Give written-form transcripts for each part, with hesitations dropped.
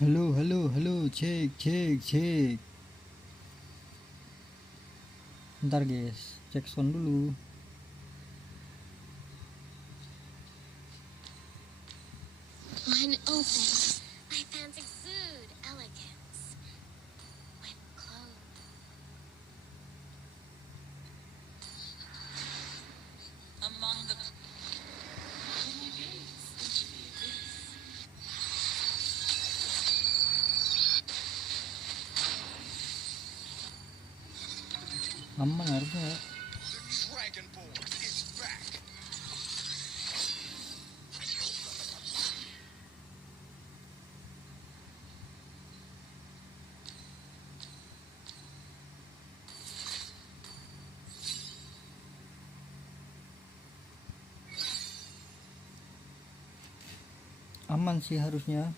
Halo, halo, halo, cek, cek, cek. Bentar guys, cek sound dulu. When open, my pants exude elegance. When closed, among the Aman harusnya ya. Dragonborn is back. Aman sih harusnya.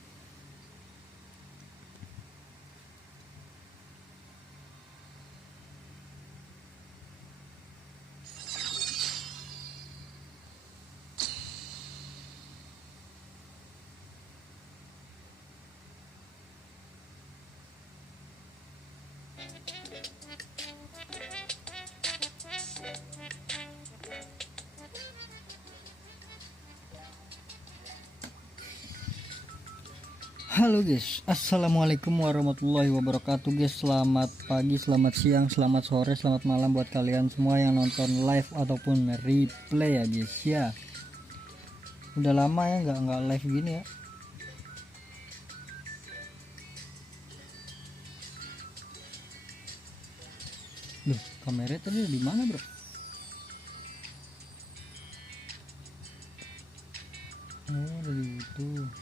Halo guys, assalamualaikum warahmatullahi wabarakatuh guys. Selamat pagi, selamat siang, selamat sore, selamat malam buat kalian semua yang nonton live ataupun replay ya guys ya. Udah lama ya nggak live gini ya. Loh, kameranya tadi di mana bro? Oh, ada di YouTube.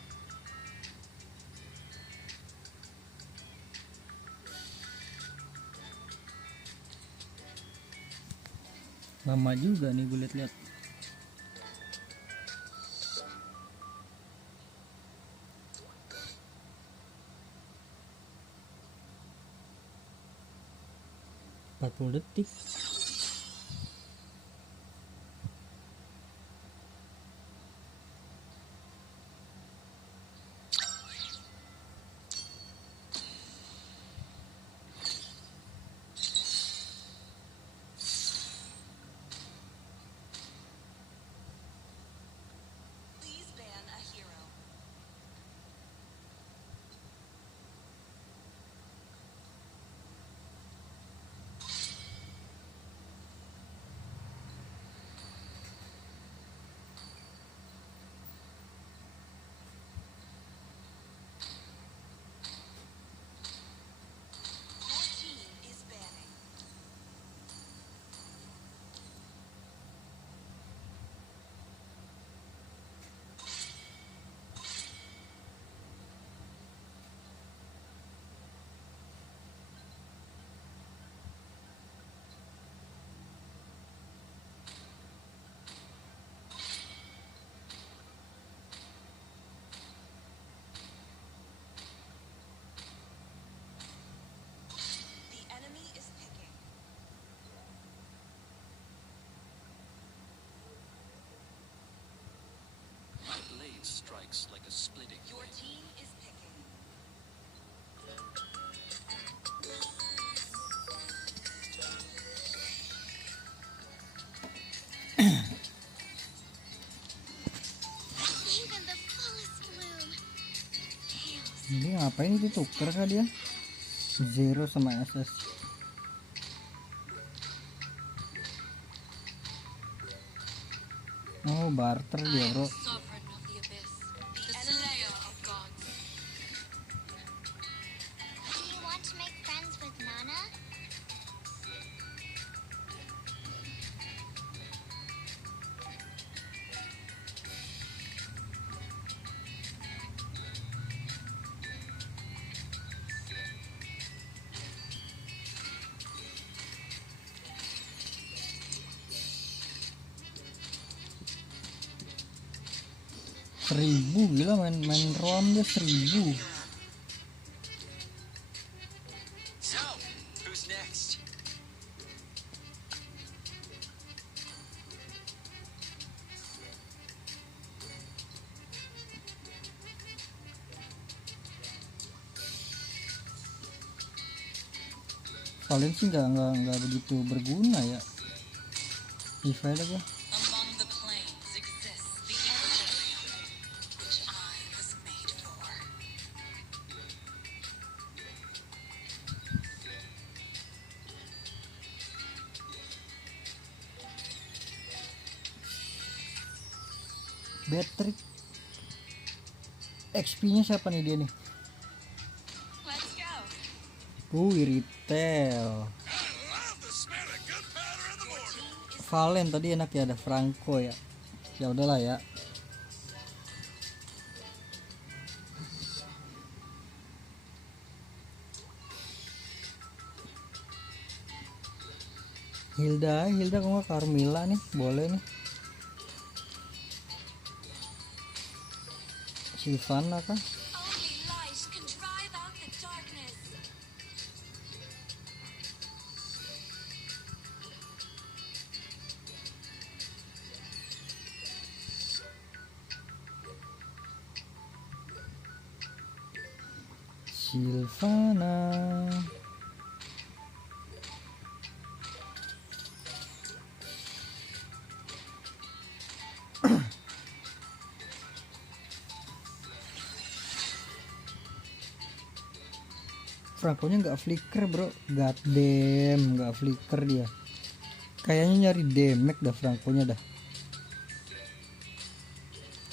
Lama juga nih gue liat-liat. Empat puluh detik. please ban a hero. Your team is banning. The enemy is picking. My blade strikes like a splitting Your wind. team is picking. Even the fullest bloom pales. Ini ngapain itu tuker kah dia? Zero sama SS. Oh, barter dia bro. Sovereign of the abyss, the slayer of gods. Do you want to make friends with Nana? Seribu gila, main rom dia 1000. So, who's next? Valen sih nggak begitu berguna ya. Revive gua. Among the planes exists the equilibrium, which I was made for. Battery XP-nya siapa nih dia nih? Let's go. Retail. Valen tadi enak ya, ada Franco ya. Ya udahlah ya. Hilda kok nggak Carmilla nih, boleh nih. Sylvana kah? Only light can drive out the darkness. Sylvana. Franco-nya nggak flicker bro, god damn nggak flicker dia. Kayaknya nyari damage dah Franco-nya dah.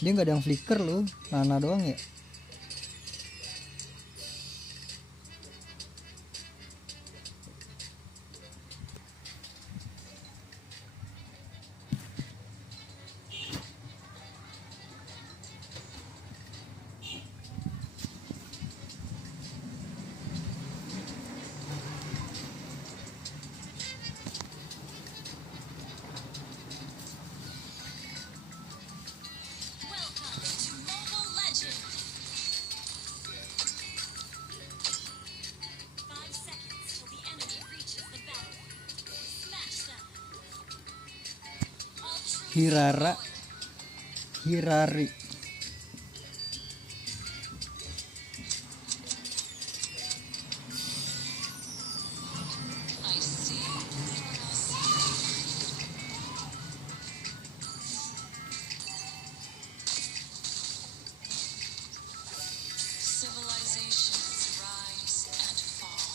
Dia nggak ada yang flicker loh, Nana doang ya. Welcome to Mobile Legends. 5 seconds till the enemy reaches the battle. Smash them. All troops Hirari. I see. Civilizations rise and fall.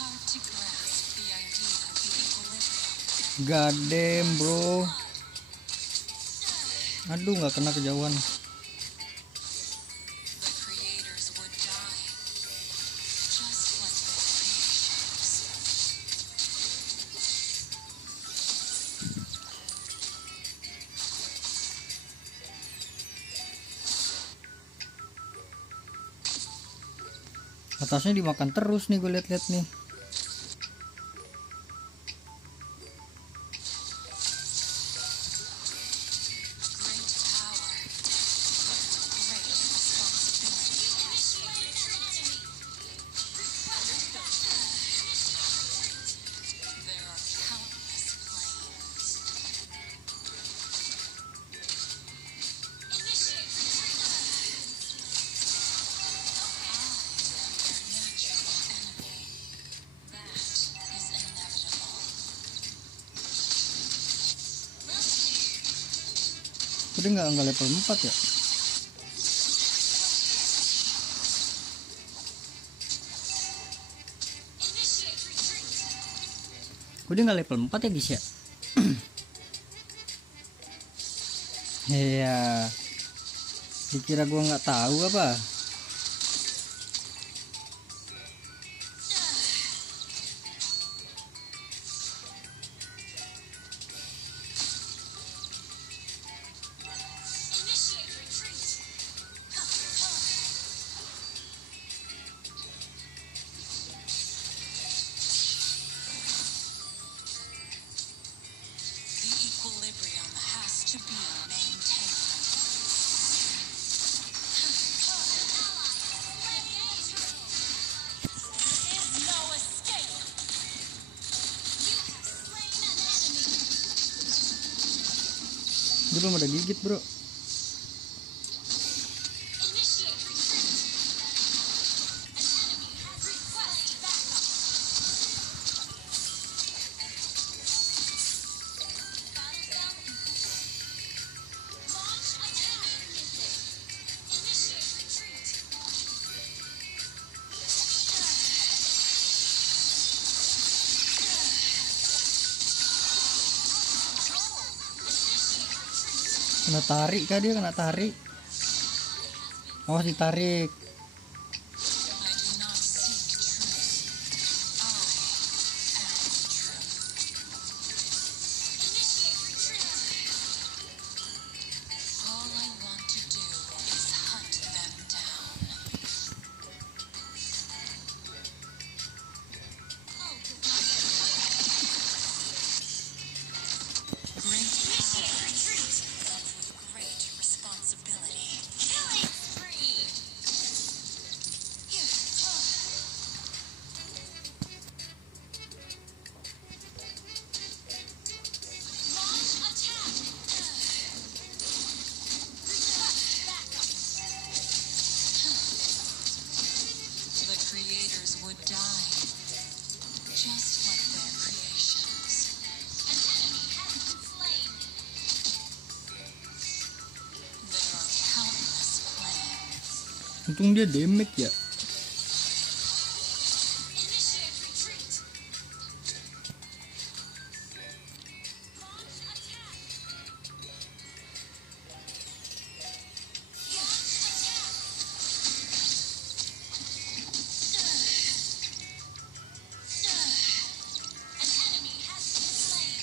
Hard to grasp the idea of the equilibrium. God damn bro. Aduh nggak kena kejauhan. The creators would die, just like their creations. Atasnya dimakan terus nih gue liat-liat nih. Great power comes with great responsibility. There are countless planes. That is inevitable. Udah nggak level 4 ya? Udah nggak level 4 ya guys ya? Iya. Dikira gua nggak tahu apa? The equilibrium has to be maintained. There is no escape. You have slain an enemy. Dia belum ada gigit bro. Kena tarik kah dia, kena tarik. Awas ditarik. I do not seek truth. I am the truth. All I want to do is hunt them down. Great power comes with great responsibility. Killing spree. Launch attack. The creators would die, just like their creations. An enemy has been slain. There are countless plans. Untung dia damage ya. Initiate retreat. Launch attack. Launch attack. An enemy has been slain.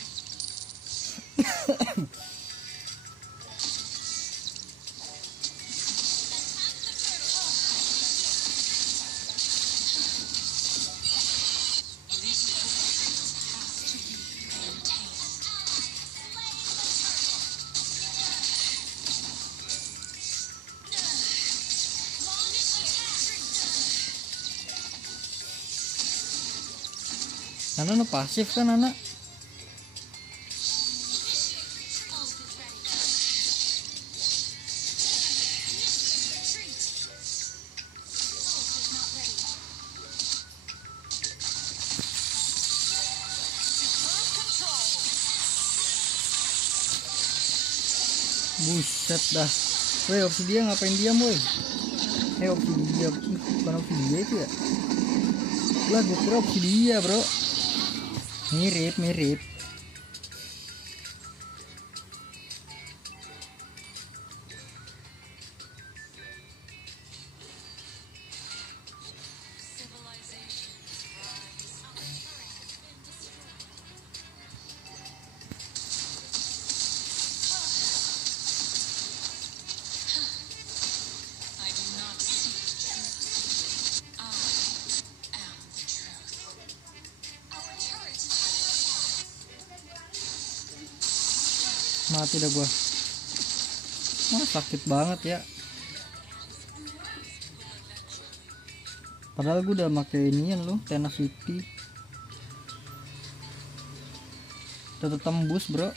Attack the turtle. Initiate retreat. Has to be maintained. Launch attack. Nana no pasif kan anak. Buset dah. Weh, Obsidia ngapain diam woi? Obsidia bukan Obsidia itu ya? Lah gue kira Obsidia bro. Mirip. I do not seek truth. I am the truth. Our turret is Mati dah gua. Sakit banget ya. Padahal gua udah make inian loh, tenacity. Tetep tembus bro.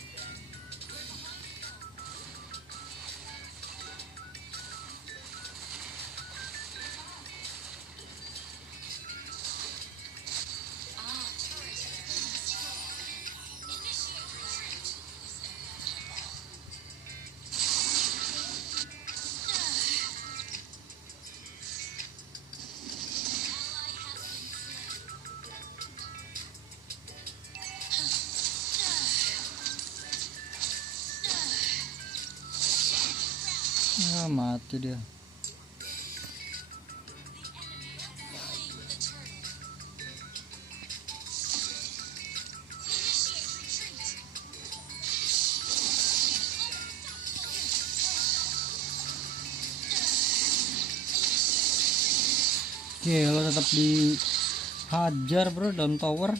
Mati dia. Gila tetap dihajar bro dalam tower.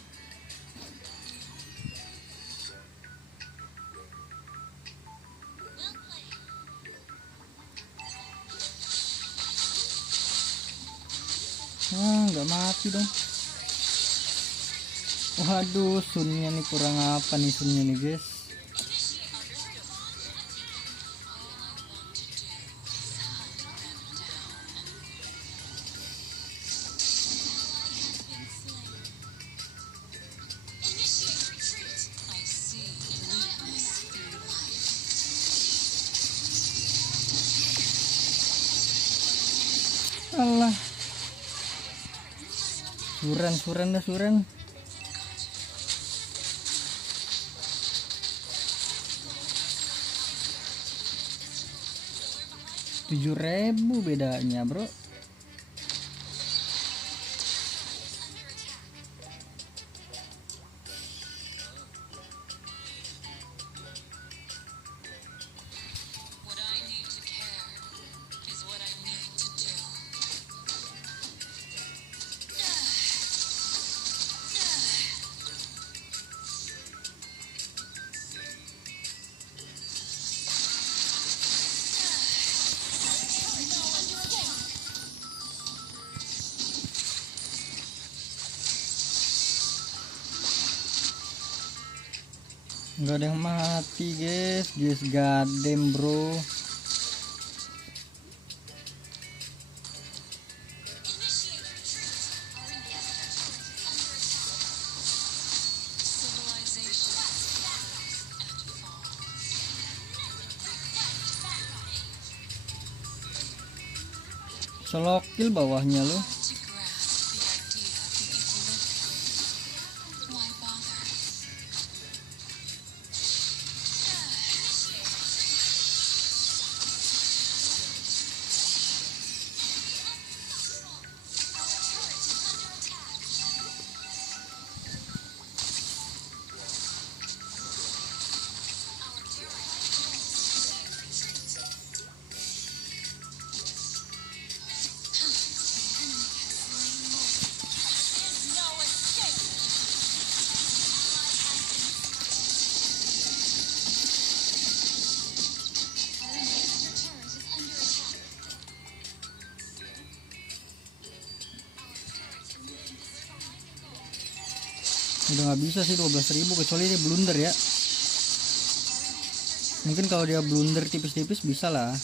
Nggak mati dong. Waduh, sunnya nih kurang apa nih sunnya nih guys. I see weakness through life. Alah. Suran dah suran. 7.000 bedanya bro. What I need to care is what I need to do. Nggak ada yang mati guys, gadem bro. Civilization and fall. Selokil bawahnya lo. To grasp the idea of the equilibrium. Why bother? Udah nggak bisa sih 12.000 kecuali dia blunder ya. Mungkin kalau dia blunder tipis-tipis bisa lah.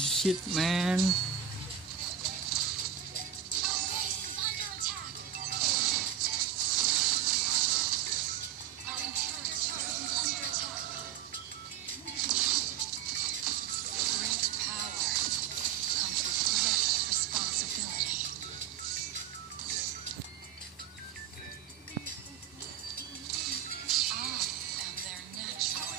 Shit man. Great power comes with great responsibility. I am their natural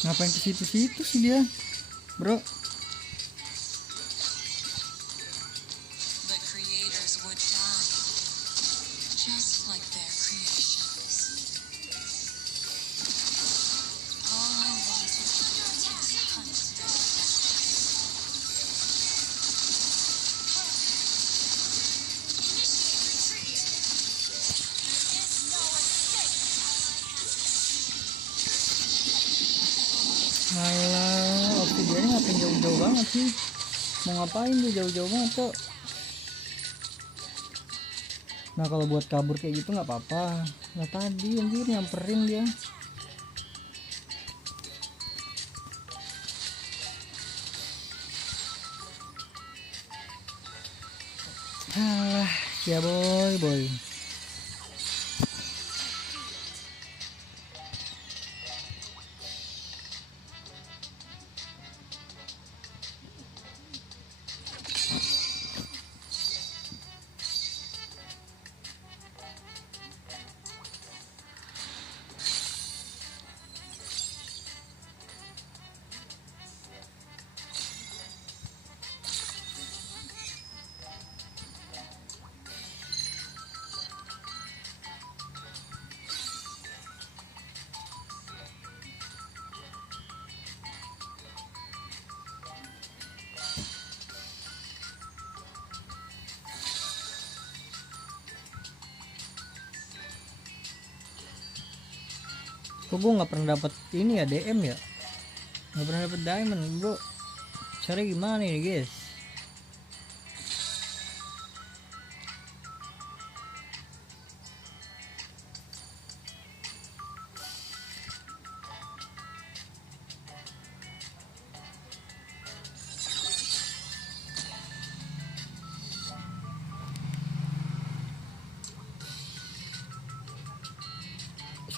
Ngapain ke situ-situ sih dia, bro? The creators would die, just like their creations. All I wanted was to hunt them down. Alah, Obsidian ngapain jauh-jauh banget sih? Mau ngapain dia jauh-jauh banget kok? Nah kalau buat kabur kayak gitu nggak apa-apa. Nah tadi anjir nyamperin dia. Alah, ya boy. Kok gue nggak pernah dapet ini ya, DM ya? Nggak pernah dapet diamond bro. Caranya gimana ini guys?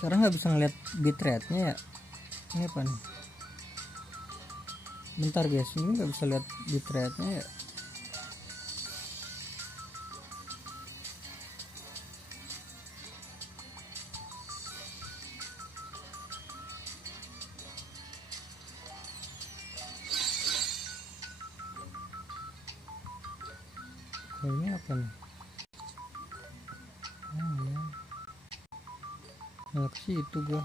Sekarang nggak bisa ngeliat bitrate-nya ya. Ini apa nih? Bentar guys, ini nggak bisa lihat bitrate-nya ya. Ini apa nih? Ya. Nah, ke situ gua.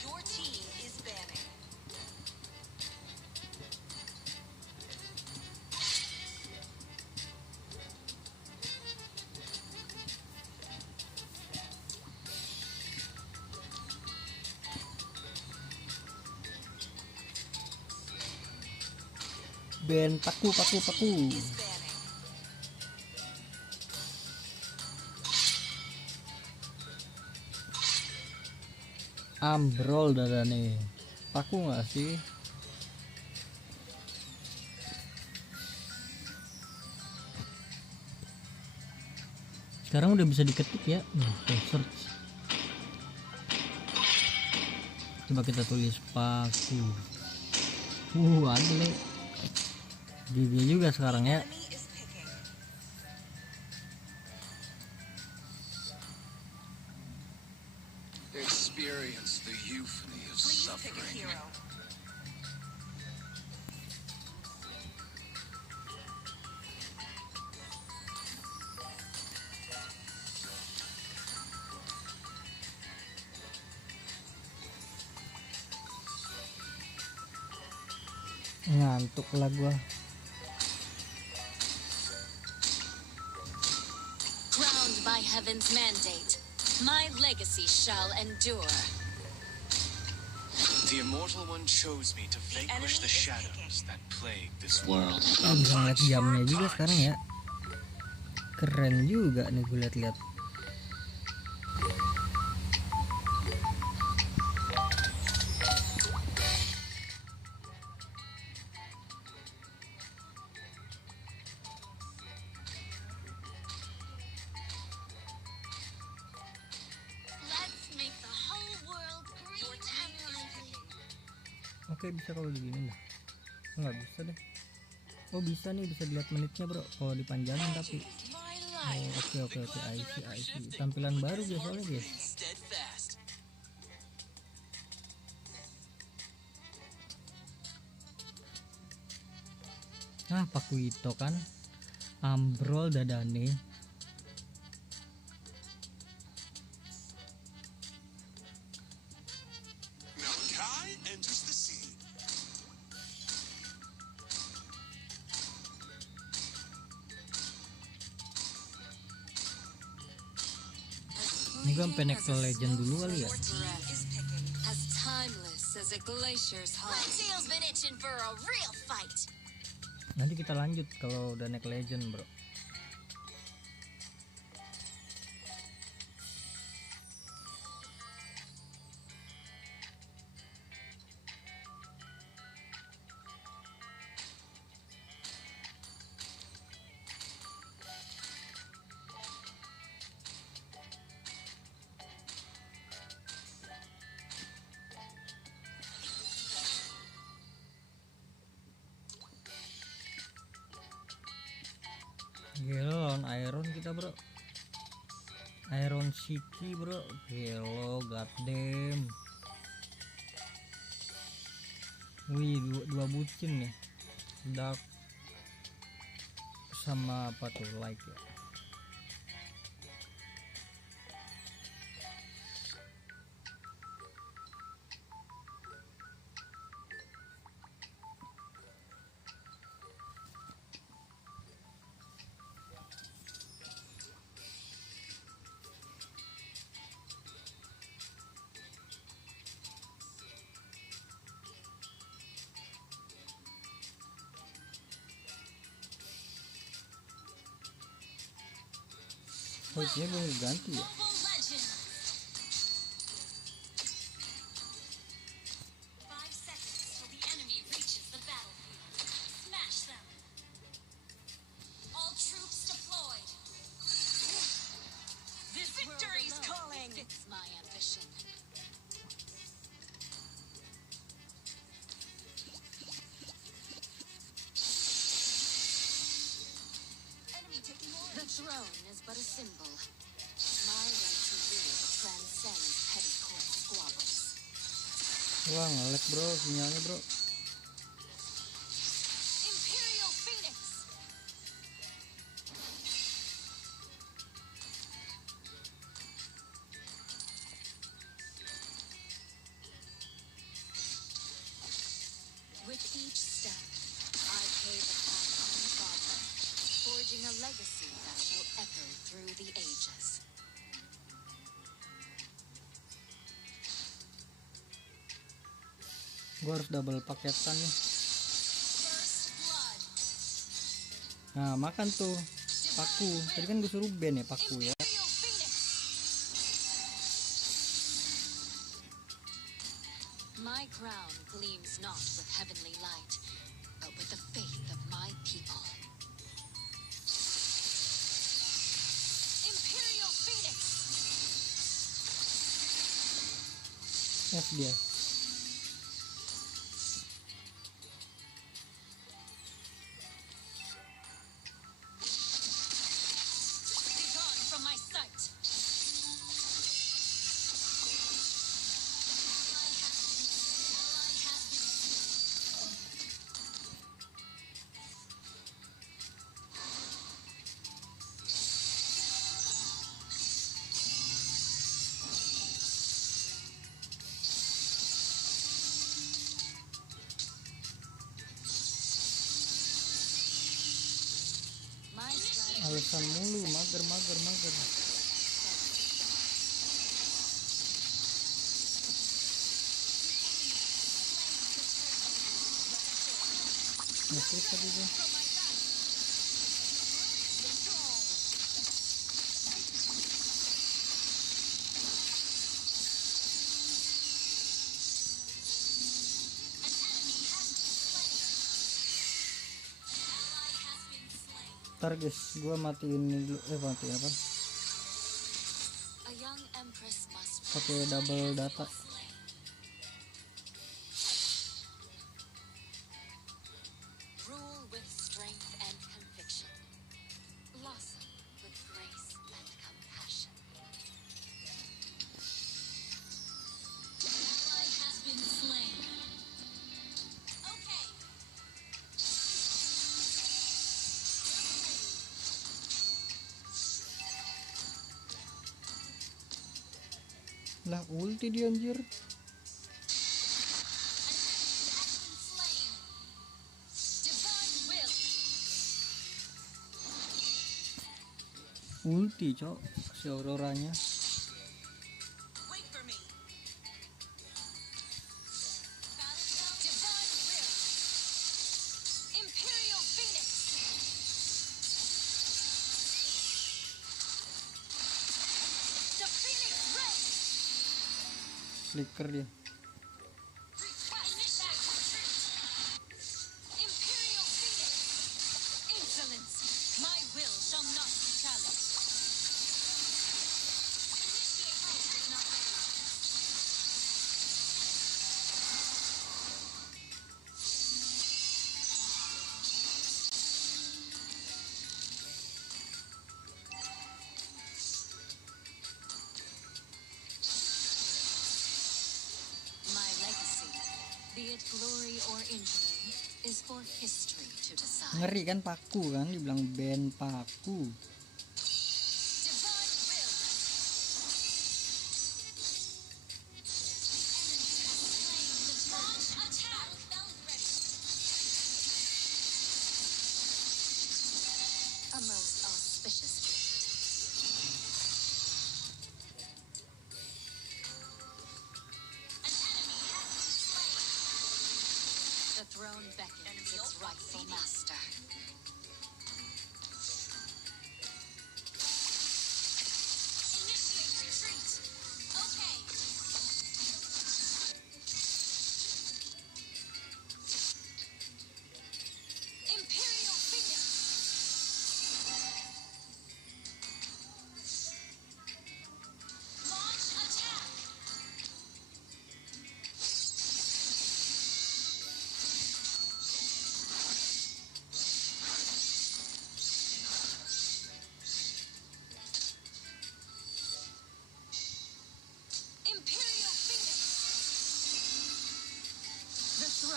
Your team is banning. Ben paku. Is banning. Ambrol dada nih. Paku nggak sih? Sekarang udah bisa diketik ya. Search. Coba kita tulis paku. Adle. GG juga sekarang ya. Enemy is picking. Experience the euphony of Please pick a suffering. hero. Ngantuk lah gua. Crowned by heaven's mandate, my legacy shall endure. The Immortal One chose me to vanquish the shadows that plague this world. Bisa ngeliat jamnya juga sekarang ya. Keren juga nih gue liat-liat. Let's make the whole world green and lively. Oke, bisa kalau digini dah. Nggak bisa deh. Oh bisa nih, bisa dilihat menitnya bro. Kalau dipanjangin tapi. My Oh, life. oke. I see. Tampilan baru biasanya guys. Steadfast. Nah, paku itu kan. Ambrol dadane. Malachi enters the scene. Ini gue sampai naik ke legend dulu kali ya. Your team is picking. As timeless as a glacier's My heart. tail's been itching for a real fight. Nanti kita lanjut kalau udah naik legend bro. Gila lawan Iron kita bro. Iron Shiki bro. Gelo goddamn. Wih, dua bucin nih. Dark sama apa tuh, like ya. Oh, ini belum ganti ya? Mobile Legends. 5 seconds till the enemy reaches the battlefield. Smash them. All troops deployed. This Victory's world alone calling. fits my ambition. Enemy taking The throne is but a symbol. My right to rule transcends petty court squabbles. Wah, nge-lag bro, sinyalnya bro. Imperial Phoenix. With each step, I pave a path untrodden, forging a legacy that shall echo through the ages. Gua harus double paketan nih. First blood. Nah, makan tuh paku. Tadi kan gue suruh ban ya paku ya. Imperial Phoenix. My crown gleams not with heavenly light, but with the faith of my people. Imperial Phoenix. F dia. Begone from my sight. My strategy. Alasan mulu, mager. Nge-skip tadi gue. Ntar guys, gue matiin ini dulu. Matiin apa? A young empress must Pakai double data. rule with strength and conviction, blossom with grace and compassion. Ally has been slain. Okay. Lah ulti dia anjir. Divine will. Ulti cok si Auroranya. Wait for me. Divine will. Imperial Phoenix. The Phoenix Ray. Flicker dia. Imperial Phoenix. Insolence. My will shall not be challenged. Initiate attack not ready. My legacy, be it glory or infamy, is for history to decide. Ngeri kan paku kan, dibilang ban paku. Divine will. Launch attack. Ready. A most auspicious gift. An enemy has been slain. The throne beckons its rightful master.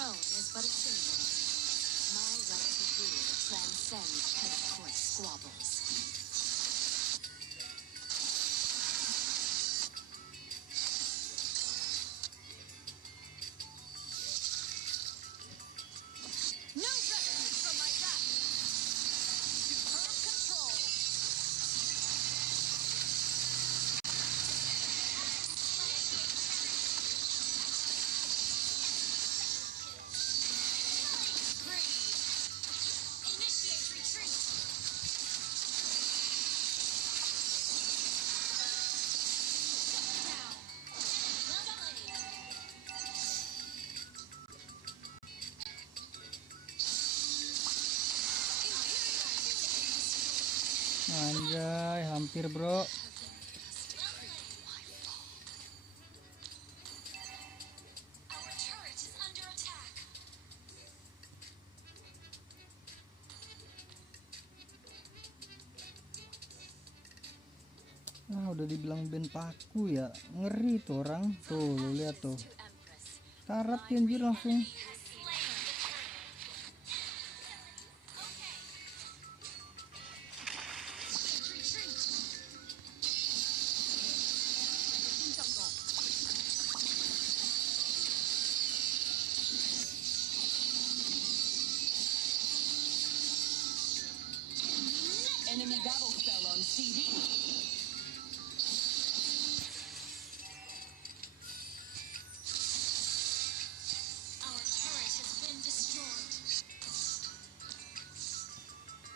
throne is but a symbol. My right to rule transcends head court squabbles. No refuge from my wrath. Superb control. Initiate retreat. Shut down. Well played. Anjay, hampir bro. Well played. Our turret is under attack. Udah dibilang band paku ya. Ngeri tuh orang. Tuh, lu lihat tuh. To Empress. Karat dia anjir langsung. Has slain the turret. Okay. Retreat. Enemy battle spell on CD. Our turret has been destroyed.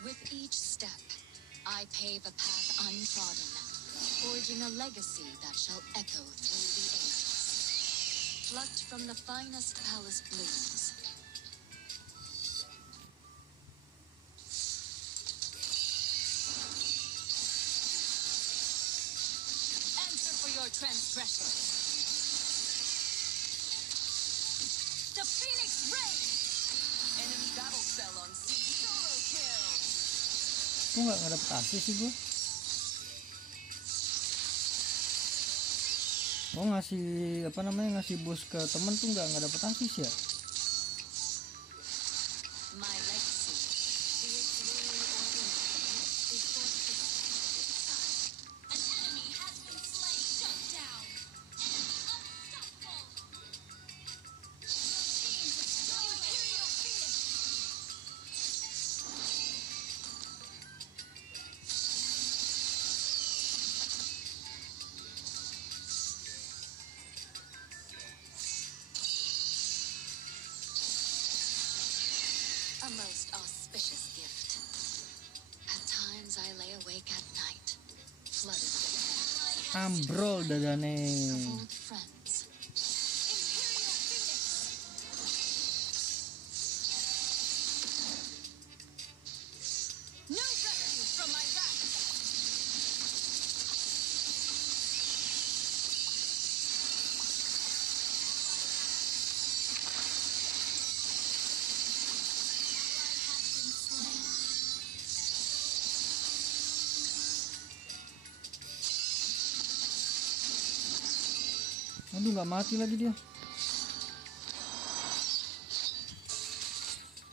With each step, I pave a path untrodden, forging a legacy that shall echo through the ages. Plucked from the finest palace blooms, Answer for your transgression. the Phoenix Ray! Enemy battle spell on CD. Solo kill. Kok nggak dapet asis sih gue? Oh ngasih apa namanya, ngasih boost ke temen tuh nggak dapet asis ya? My legacy, be it blue or infinite, is for this side. An enemy has been slain. Shut down. Enemy unstoppable. Your team destroyed. Imperial Phoenix. A most auspicious gift. At times I lay awake at night, flooded with memories Ambrol dadane. of old friends. Imperial Phoenix. No refuge from my wrath! Has been slain. Aduh nggak mati lagi dia.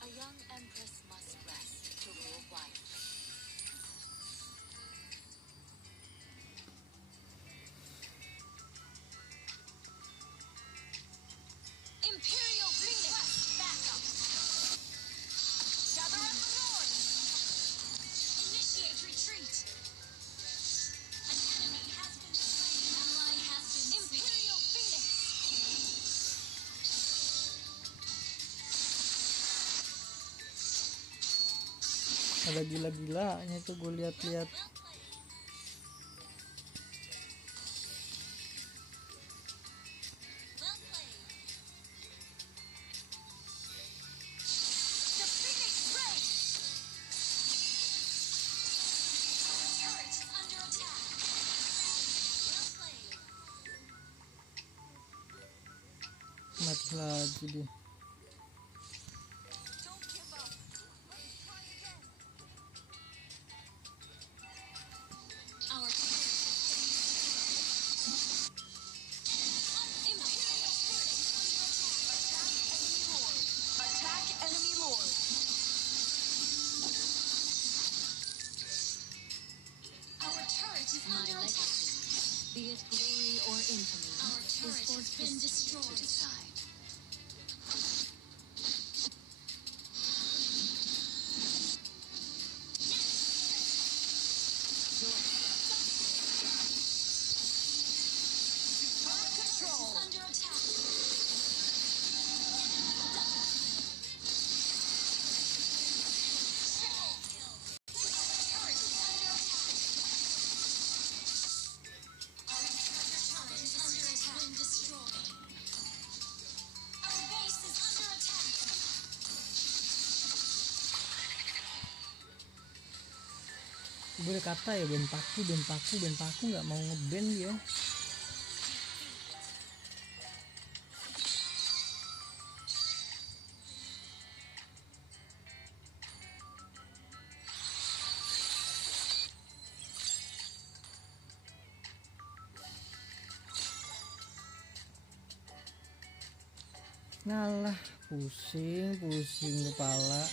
A young empress must rest to rule wisely. Imperial Phoenix. Backup. Gather at the north. Initiate retreat. An enemy has been slain. Ally has been Imperial Phoenix. Ada gila-gilanya tuh gue lihat-lihat. Well played. Well played. The Phoenix Ray! Our turret is under attack. Well played. Mati lagi dia. Don't give up. Let's try again. Our turret. Imperial Phoenix under attack. Attack enemy horde. has been destroyed. To decide. Control. Under attack. Gue udah kata ya Ben Paku nggak mau ngeband dia. Ngalah, pusing kepala.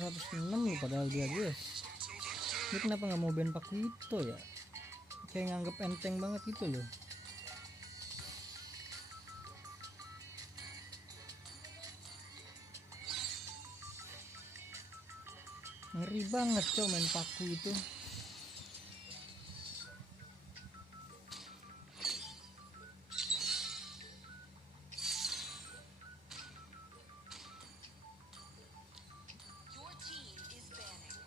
106 loh padahal dia guys. Dia kenapa nggak mau band Pakuito ya? Kayak nganggep enteng banget gitu loh. Ngeri banget cow main Paku itu. Your team is banning.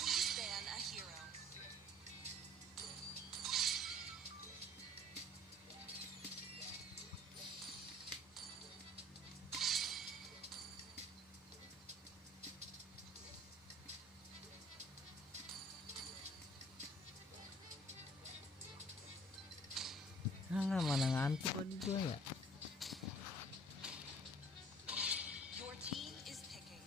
Please ban a hero. Mana ngantuk lagi gue ya. Your team is picking.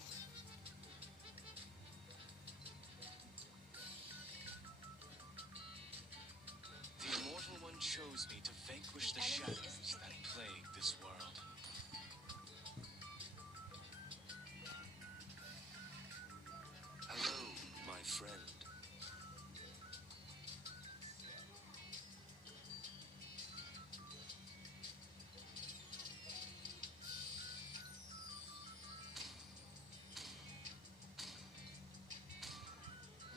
The Immortal One chose me to vanquish the The enemy is shadows that picking. plague this world. Hello, my friend.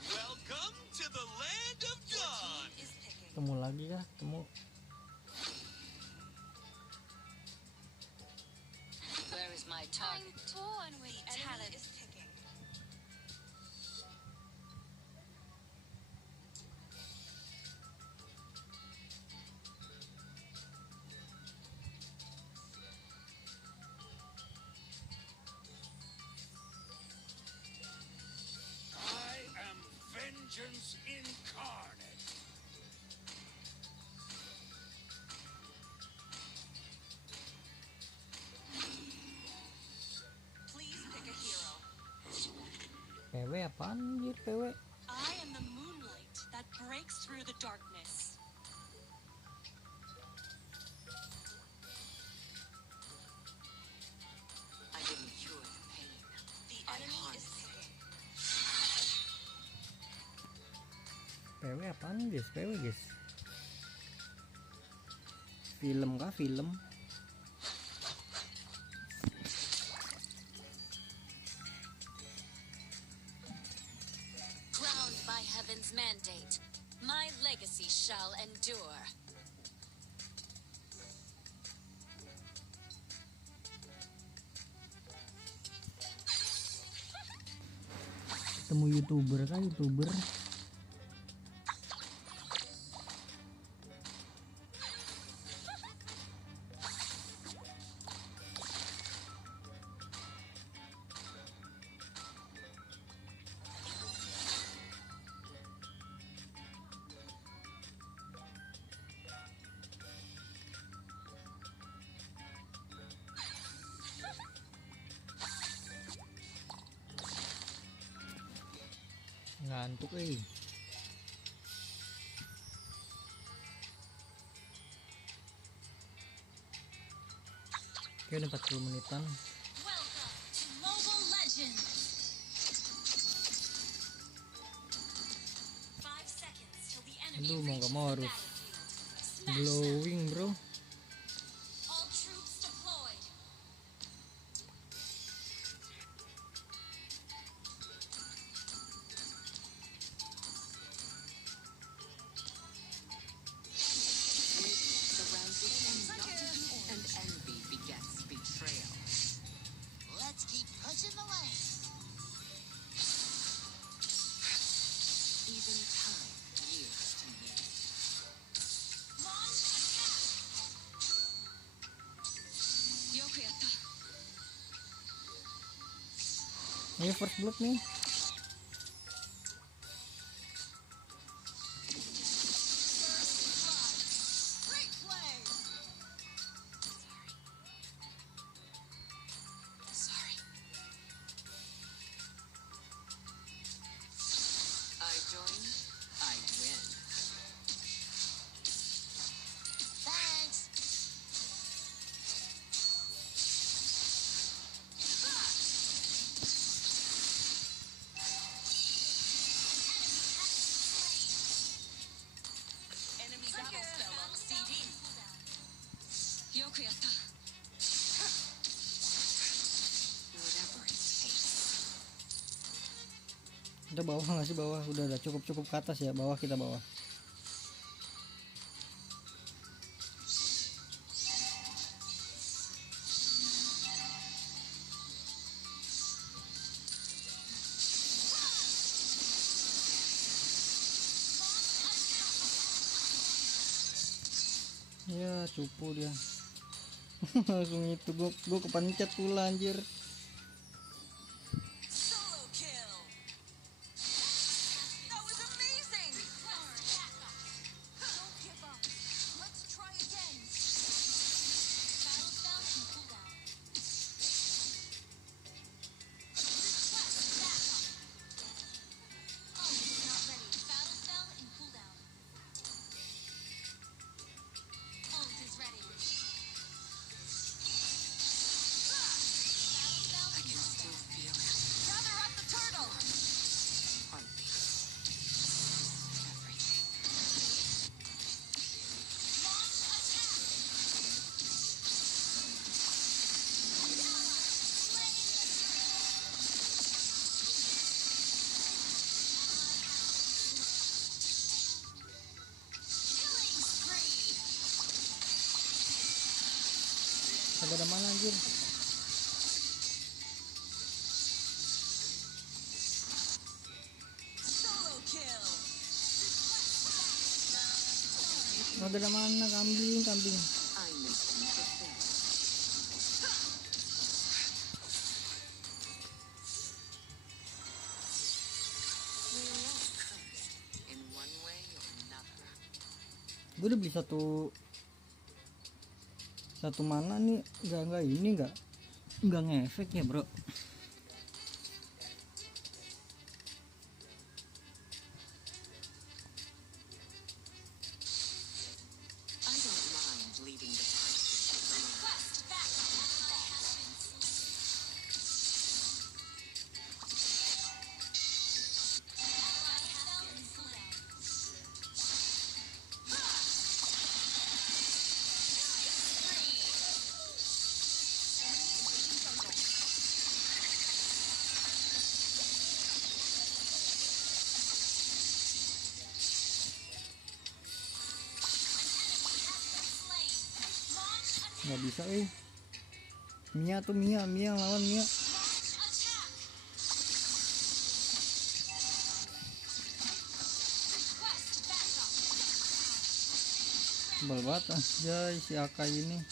Welcome to the land of dawn! Is picking. Ketemu lagi kah? Ketemu. Where is my target? Born with The enemy talent. is picking. I am vengeance incarnate. Please pick a hero. PW apaan anjir PW? I am the moonlight that breaks through the darkness. I didn't cure the pain. The I enemy is harness it. picking. PW apaan guys? PW guys. Film kah? Film? Crowned by heaven's mandate, my legacy shall endure. Ketemu YouTuber kah? YouTuber? Ngantuk Oke, udah 40 menitan. Welcome to Mobile Legends. 5 seconds till the enemy Aduh, mau reaches gak mau the harus battlefield. Smash them. glowing bro. All troops deployed. And envy begets betrayal. Let's keep pushing the lane. Even time yields to me. Launch attack. Yokoyata. Ini first blood nih. Great play. Sorry. I join, I win. Thanks. Enemy battle spell on CD. Yokoyata. Whatever it takes. Udah bawah nggak sih? Bawah udah cukup ke atas ya. Bawah kita bawah. Ya cupu dia. Langsung itu gua kepencet pula anjir. Solo kill. That was amazing. Don't give up. Let's try again. Battle spell and cooldown. Request backup. Oh, it's not ready. Battle spell and cooldown. Ult is ready. Battle spell I and can still cooldown. feel it. Gather up the turtle. Heartbeat. Everything. Launch attack. Killing spree. Ada mana anjir? Solo kill. Ada mana kambing? I miss them for things. We're all cursed in one way or another. Gue udah beli satu mana nih, nggak ngefek ya bro. I don't mind leaving the party. Request backup. Ally has been slain. Ally has been slain. Nggak bisa Mia tuh Mia yang lawan Mia. Sebel banget aja si Akai ini.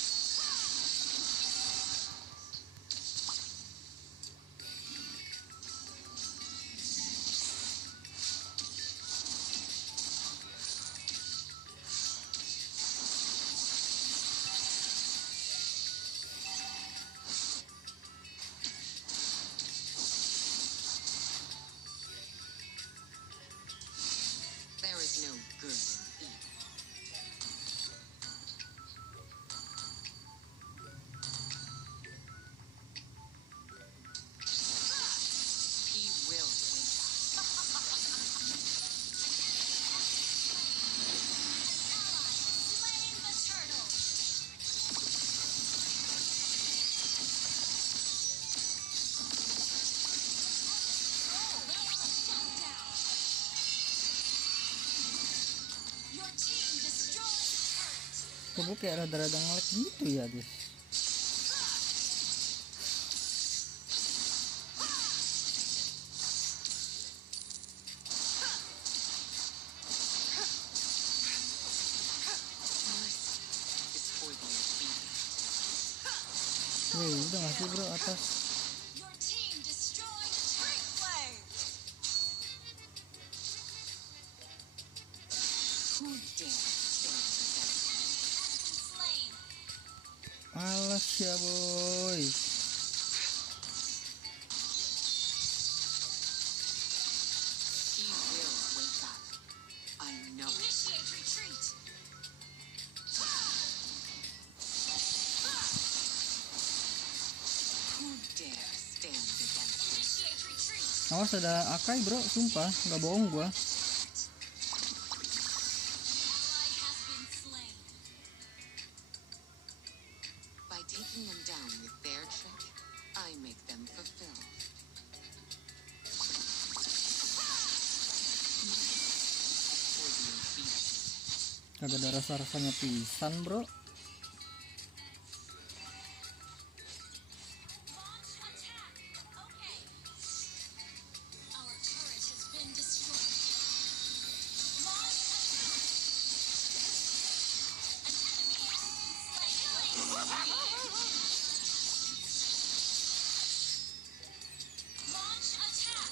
Kok gue kayak rada-rada ngelag gitu ya guys. Is for the obedient. Wih udah gak sih bro atas. Your team destroyed a turret. Flame. Who dare stand against me? Has been slain. Alas ya boy. He will wake up. I know it. Initiate retreat. Who dare stand against me? Initiate retreat. Awas ada Akai bro, sumpah nggak bohong gua. Ally has been slain. By taking them down with their trick, I make them fulfill. For the obedient. Kagak ada rasa-rasanya pisan bro. Launch attack. Okay. Our turret has been destroyed. Launch attack. An enemy has been slain. Launch attack.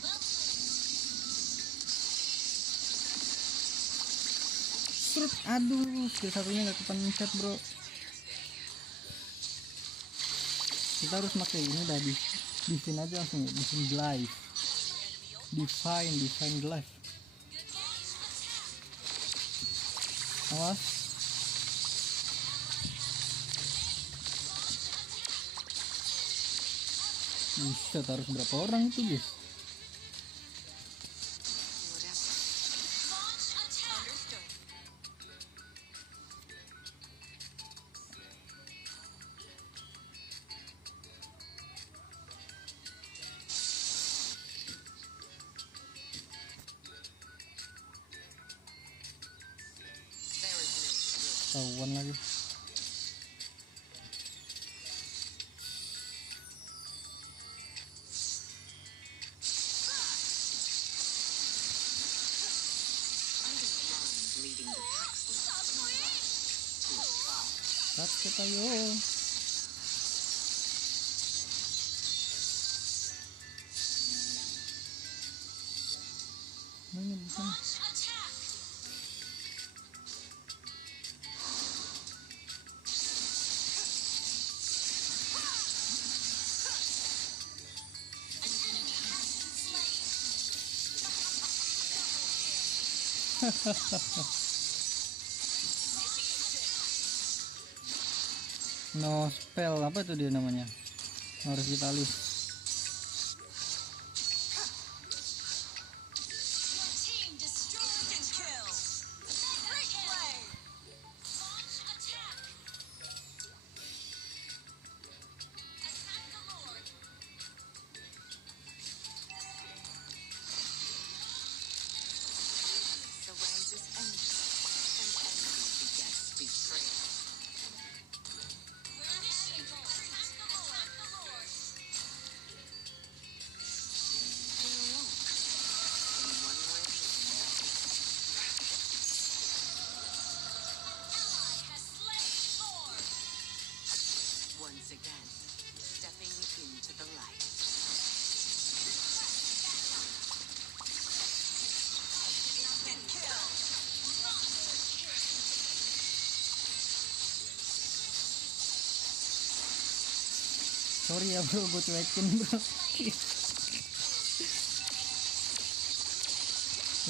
Well played. Serut, aduh, skill satunya nggak kepencet bro. Kita harus pakai ini dah di sini aja langsung ya, di sini live. Define live. Awas. Bisa harus berapa orang itu guys? Whatever. Launch attack. Understood. There is no truth. Tahuan lagi. I don't mind leading the Paxley from a rat to a fire. Sakit ayo. Mana bisa? Launch attack. An enemy has been slain. No spell apa itu dia namanya? Harus vitalis. Your team destroyed a kill. Mega kill. Launch attack. Attack the Lord. Surrounds us envy, and envy begets betrayal. Initiate retreat. Attack the Lord. We're alone, in one way or another. Ally has slain Lord. Once again, stepping into the light. Instant kill. Sorry ya bro, gue cuekin bro.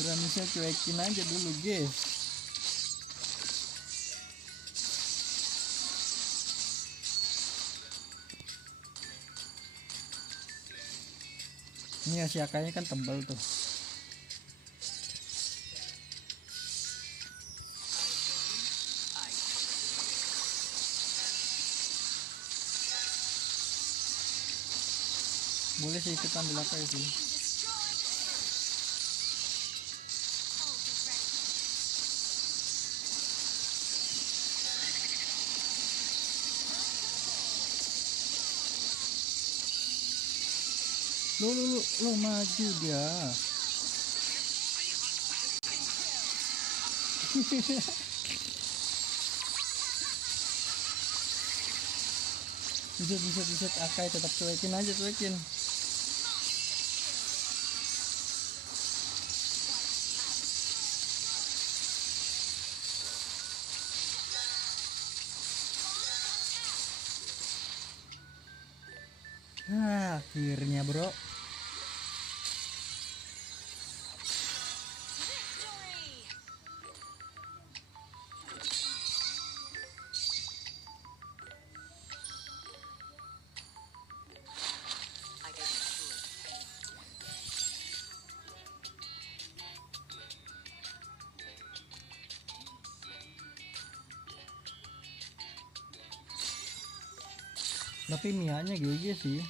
Udah bisa cuekin aja dulu guys. Ini si akanya kan tebal tuh. Boleh sih ikut ambil akai sih. Lo maju dia. bisa akai tetap cuekin aja cuekin. Akhirnya bro. I get cured. Tapi Mianya GG sih.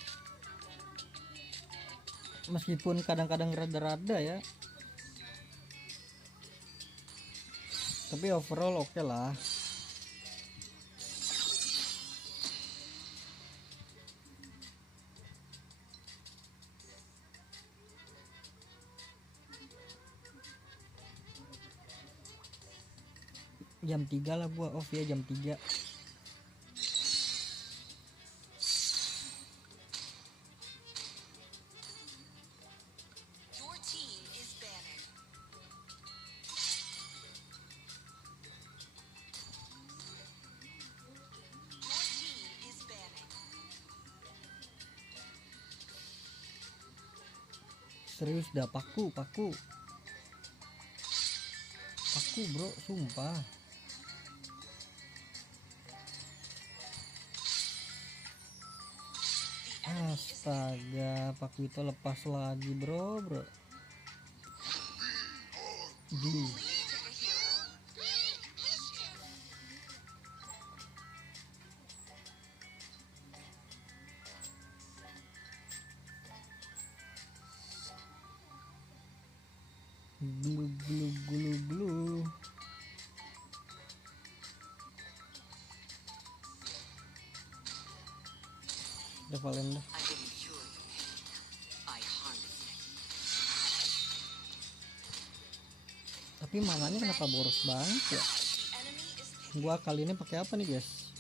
Meskipun kadang-kadang rada-rada ya. Tapi overall oke lah. Jam 3 lah gua off ya, jam 3. Your team is banning. Your team is banning. Serius dah, paku bro, sumpah. Astaga, paku itu lepas lagi bro. Di glu. Udah paling dah. I didn't cure the pain. I harnessed it. Tapi mananya kenapa boros banget ya? The enemy is picking. Gua kali ini pakai apa nih guys?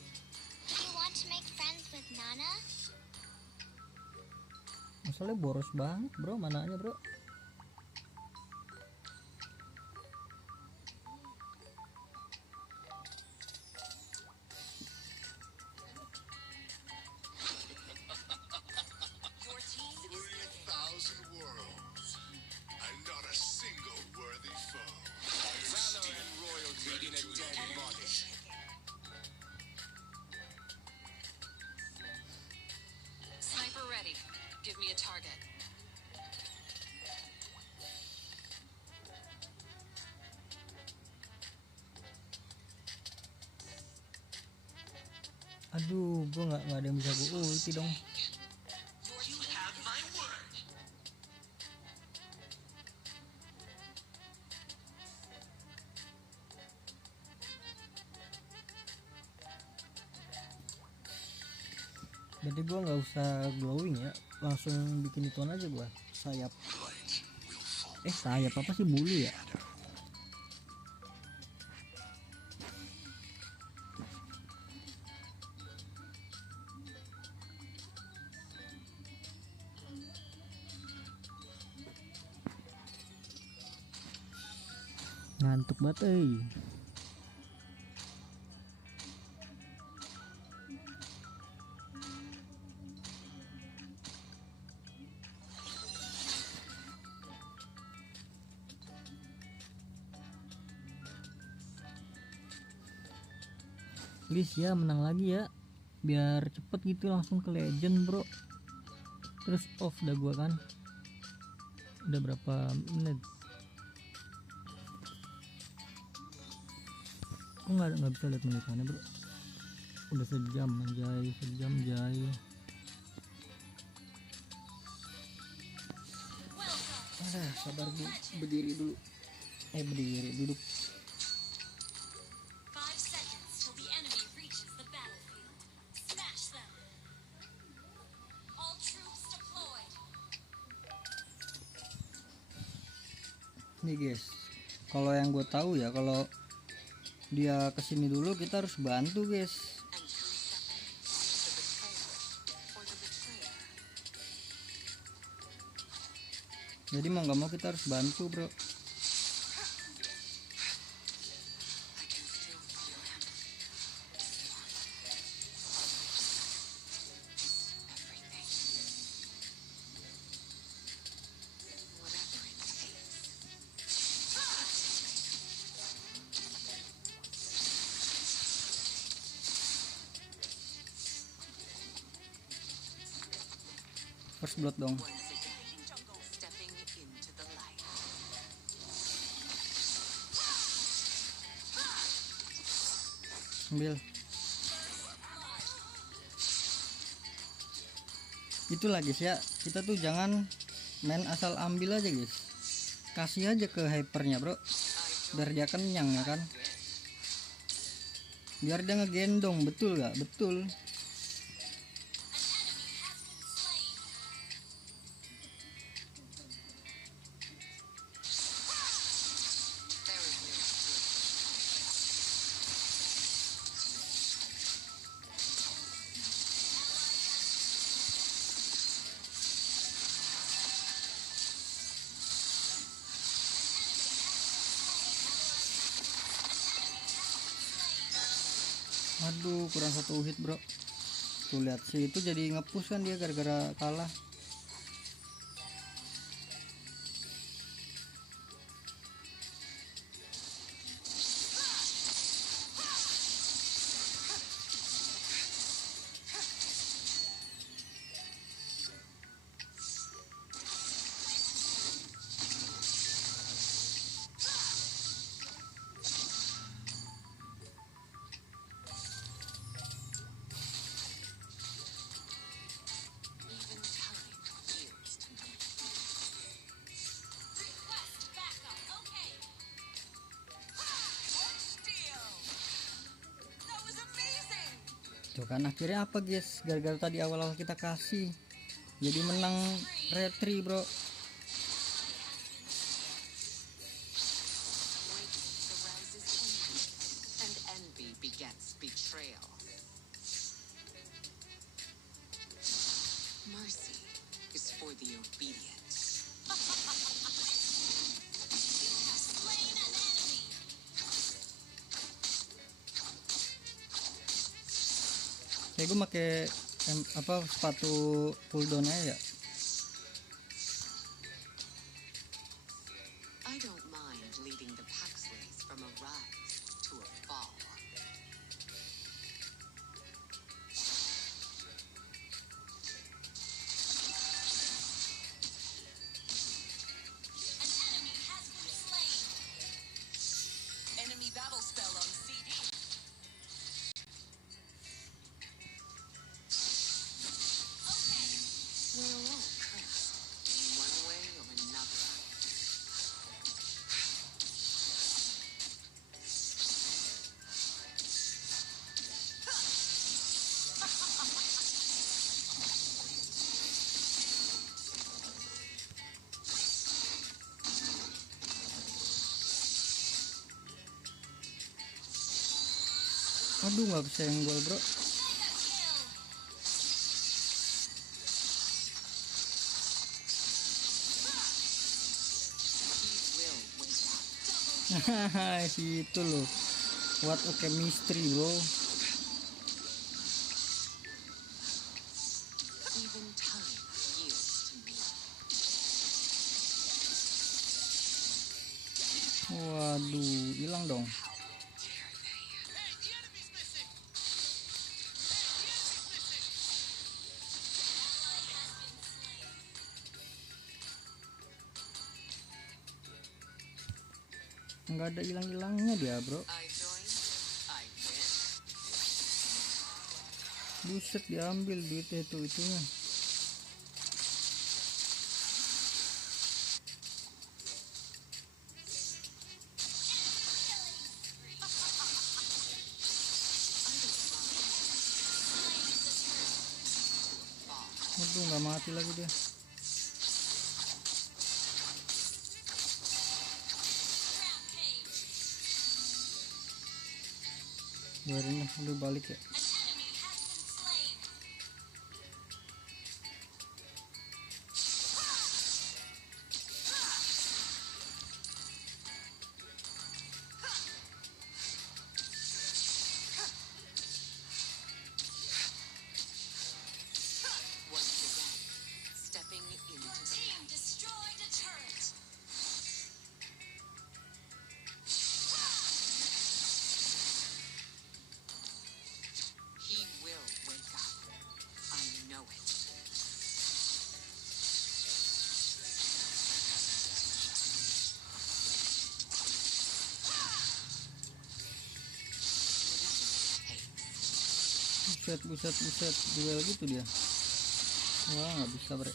Do you want to make friends with Nana? Masalahnya boros banget bro, mananya bro. Your team is banning. 3,000 worlds, and not a single worthy foe. Valor and royalty in a dead body. Sniper ready. Give me a target. Aduh, gua nggak ada yang bisa gua ulti dong. You have my word. Berarti gua nggak usah glowing ya, langsung bikin ituan aja gua. Sayap. Sayap apa sih, bulu ya? Ngantuk banget Please ya, menang lagi ya, biar cepet gitu langsung ke legend bro. Terus off dah gua kan. Udah berapa menit? Kok nggak bisa lihat menitannya bro? Udah sejam anjay, sejam jay. Sabar berdiri dulu. Berdiri duduk. 5 seconds till the enemy reaches the battlefield. Smash them. All troops deployed. Nih guys, kalau yang gue tahu ya, kalau dia kesini dulu kita harus bantu guys. And 3 seconds, the betrayer or the betrayer. Jadi mau nggak mau kita harus bantu bro. I can still feel him. Everything. Whatever it takes. First blood dong. Once again, stepping into the light. Ambil. Itulah guys ya, kita tuh jangan main asal ambil aja guys. Kasih aja ke hypernya bro, biar dia kenyang ya kan. Biar dia ngegendong, betul gak? Betul. There is no escape. Aduh, kurang 1 hit bro. Tuh lihat sih, itu jadi ngepush kan dia gara-gara kalah. Even time yields to me. Request backup. Okay. Steel. That was amazing. Tuh kan akhirnya apa guys, gara-gara tadi awal-awal kita kasih jadi menang retri bro. Awakening arouses envy, and envy begets betrayal. Mercy is for the obedient. Slain an enemy. Kayak gue make sepatu cooldown aja ya. I don't mind leading the Paxleys from a rise to a fall. An enemy has been slain. Enemy battle spell on CD. Okay. We're all cursed in one way or another. Aduh, nggak bisa yenggol bro. Mega kill. He will wake up. Hahaha, itu loh. What a chemistry bro. Even time yields to me. Waduh, hilang dong. nggak ada hilang-hilangnya dia bro. I join, I win. Buset, diambil duitnya itunya. Aduh, nggak mati lagi dia. Biarin lah, lu balik ya. Once again, stepping into the Team light. destroyed a turret. He will wake up. I know it. Buset, duel gitu dia. Wah, nggak bisa bre.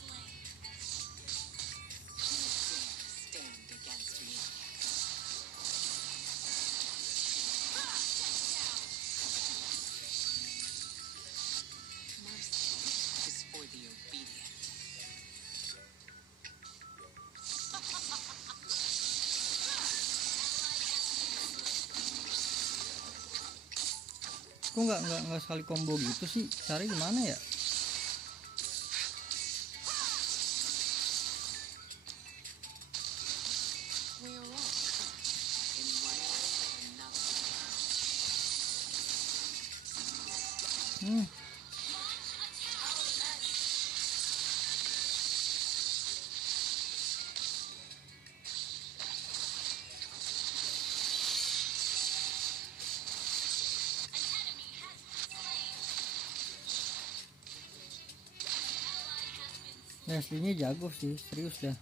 Stand against me. Mercy is for the obedient. Kok nggak sekali combo gitu sih? Cari gimana ya? We are all cursed in one way or another. Leslie-nya jago sih, serius ya.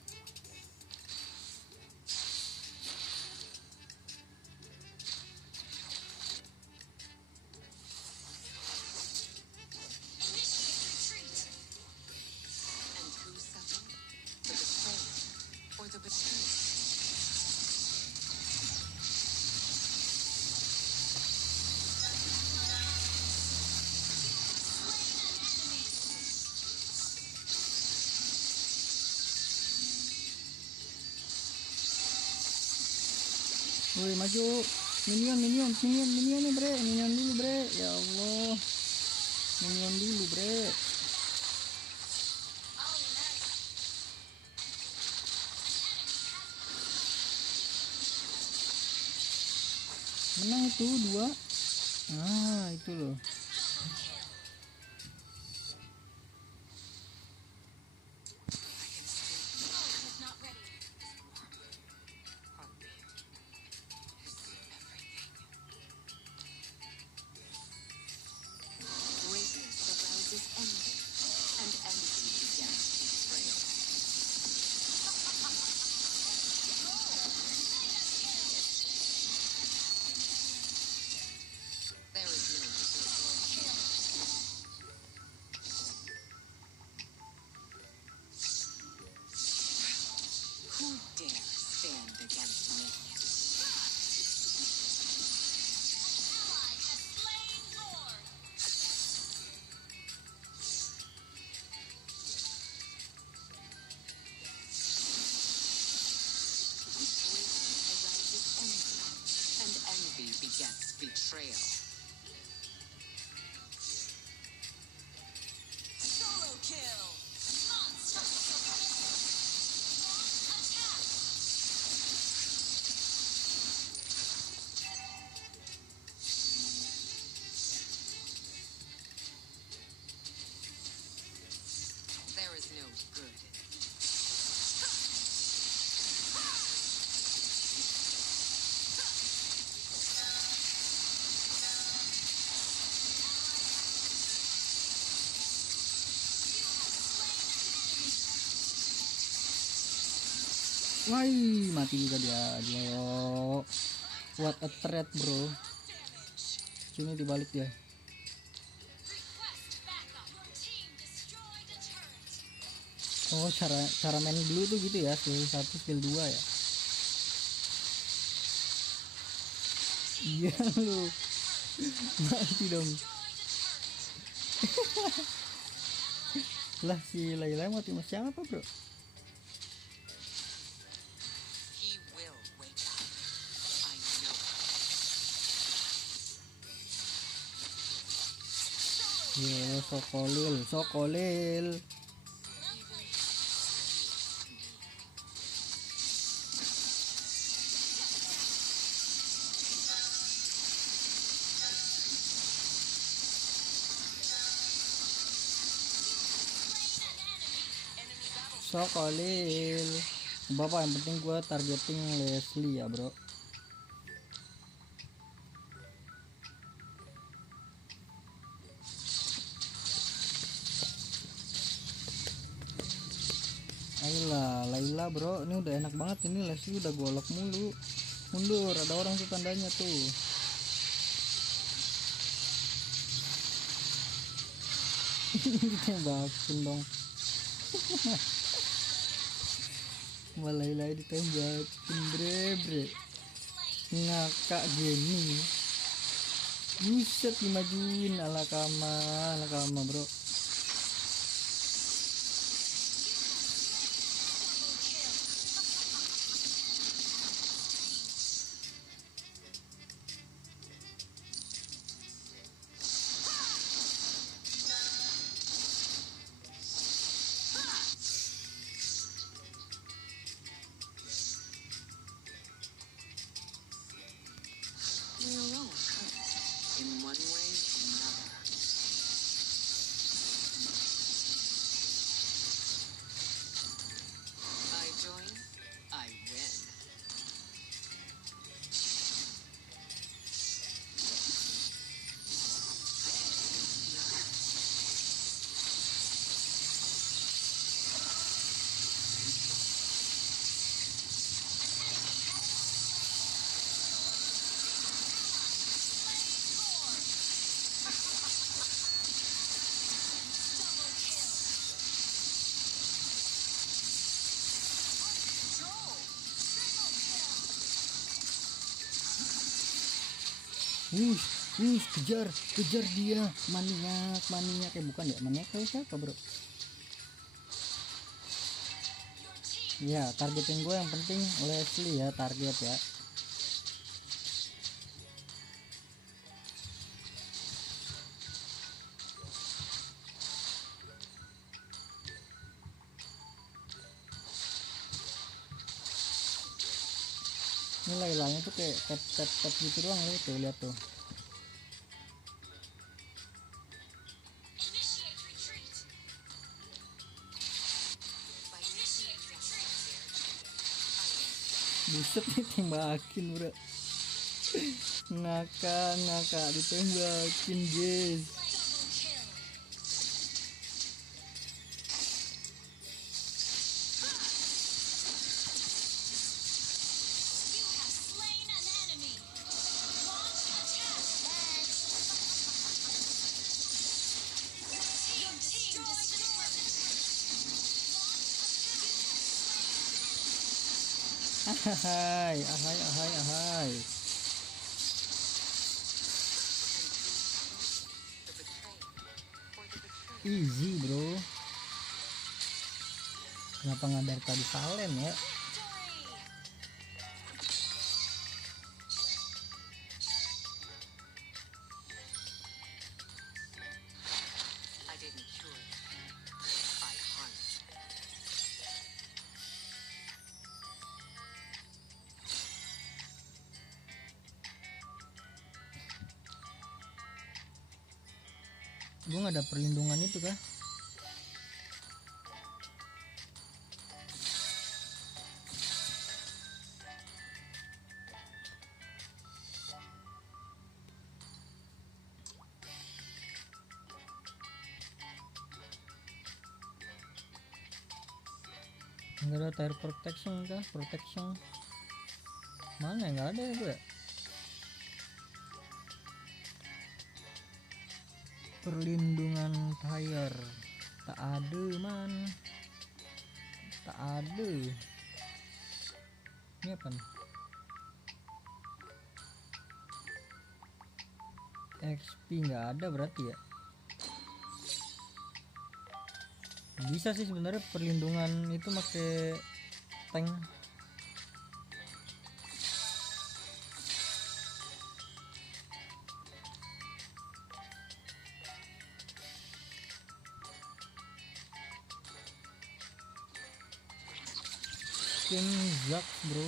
And who suffered? The betrayer or the betrayed? Woi, maju. Minion nih bre. Minion dulu bre. Ya Allah. Minion dulu bre. Menang itu 2. Nah, itu loh. Heartbeat is everything. Greatness arouses envy, and envy begets betrayal. There is no who dare stand against me? Greatness arouses envy, and envy begets betrayal. Solo kill. Monster. Attack. There is no good in it. Wah, mati juga dia. Yo, what a threat bro. Sini dibalik dia. Request backup. Your team destroyed a turret. Oh, cara main dulu tuh gitu ya, skill 1 skill 2 ya. Iya lu. Mati dong. Lah si Layla mati sama siapa bro? He will wake up. I know it. Yo, Sokolil. Sokolil. Bapak yang penting gue targeting Leslie ya bro. Layla bro, ini udah enak banget ini. Leslie udah golok mulu. Mundur, ada orang tuh tandanya tuh. Ditembakin dong. Layla ditembakin bre. Ngakak gini. Buset dimajuin ala kama bro. We are all cursed in one way or another. I join, I win. Kejar dia, maniak bukan ya, maniak kayak siapa bro? Ya targetin gue yang penting Leslie ya, target ya. Ini Lailanya tuh kayak tap gitu doang loh, tuh lihat tuh. Initiate retreat. Initiate retreat. Buset ditembakin bro. Ngakak ditembakin guys. Double kill. You have slain an enemy. Launch attack. Your team destroyed the Ahai. The betrayal or the betrayal. Easy bro. Kenapa nggak dari tadi Salem ya? I didn't cure it. I harnessed it. Gue nggak ada perlindungan itu kah? Nggak ada tire protection kah? Protection mana? Nggak ada ya gue. Perlindungan tire tak ada man, tak ada. Ini apa nih? XP nggak ada berarti ya. Bisa sih sebenarnya perlindungan itu pakai tank. King Zack bro.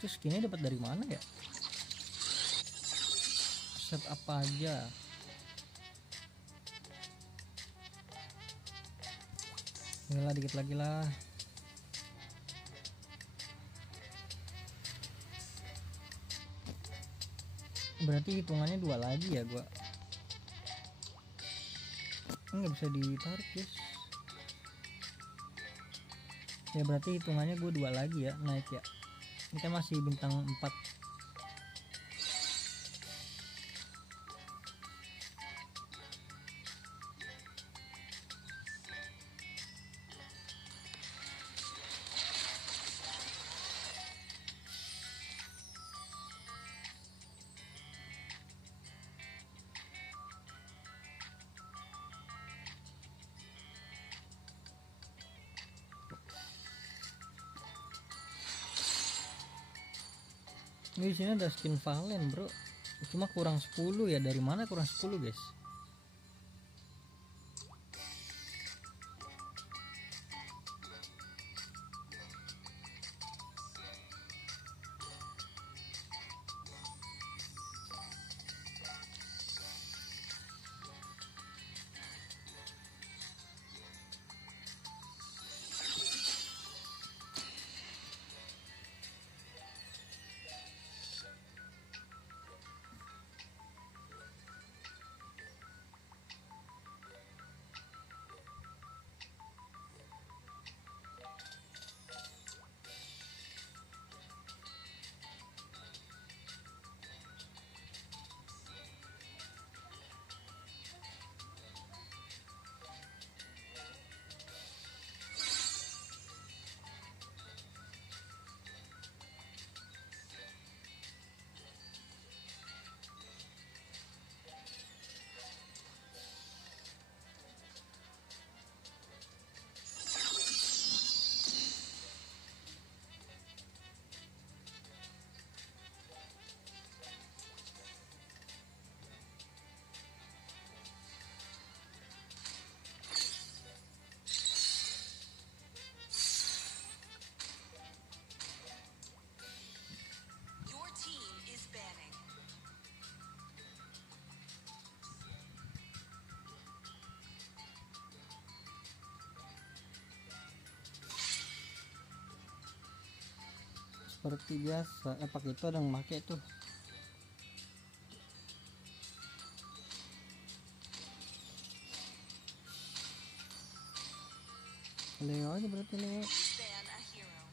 Terus skinnya dapat dari mana ya? Set apa aja? Inilah dikit lagi lah. Berarti hitungannya 2 lagi ya gua. Nggak bisa ditarik guys. Ya berarti hitungannya gue 2 lagi ya naik ya. Ini kan masih bintang 4. Ini di sini ada skin Valen bro, cuma kurang 10 ya. Dari mana kurang 10 guys? Your team is banning. Seperti biasa, pakai itu ada yang pakai tuh. Leo aja berarti Leo. Please ban a hero.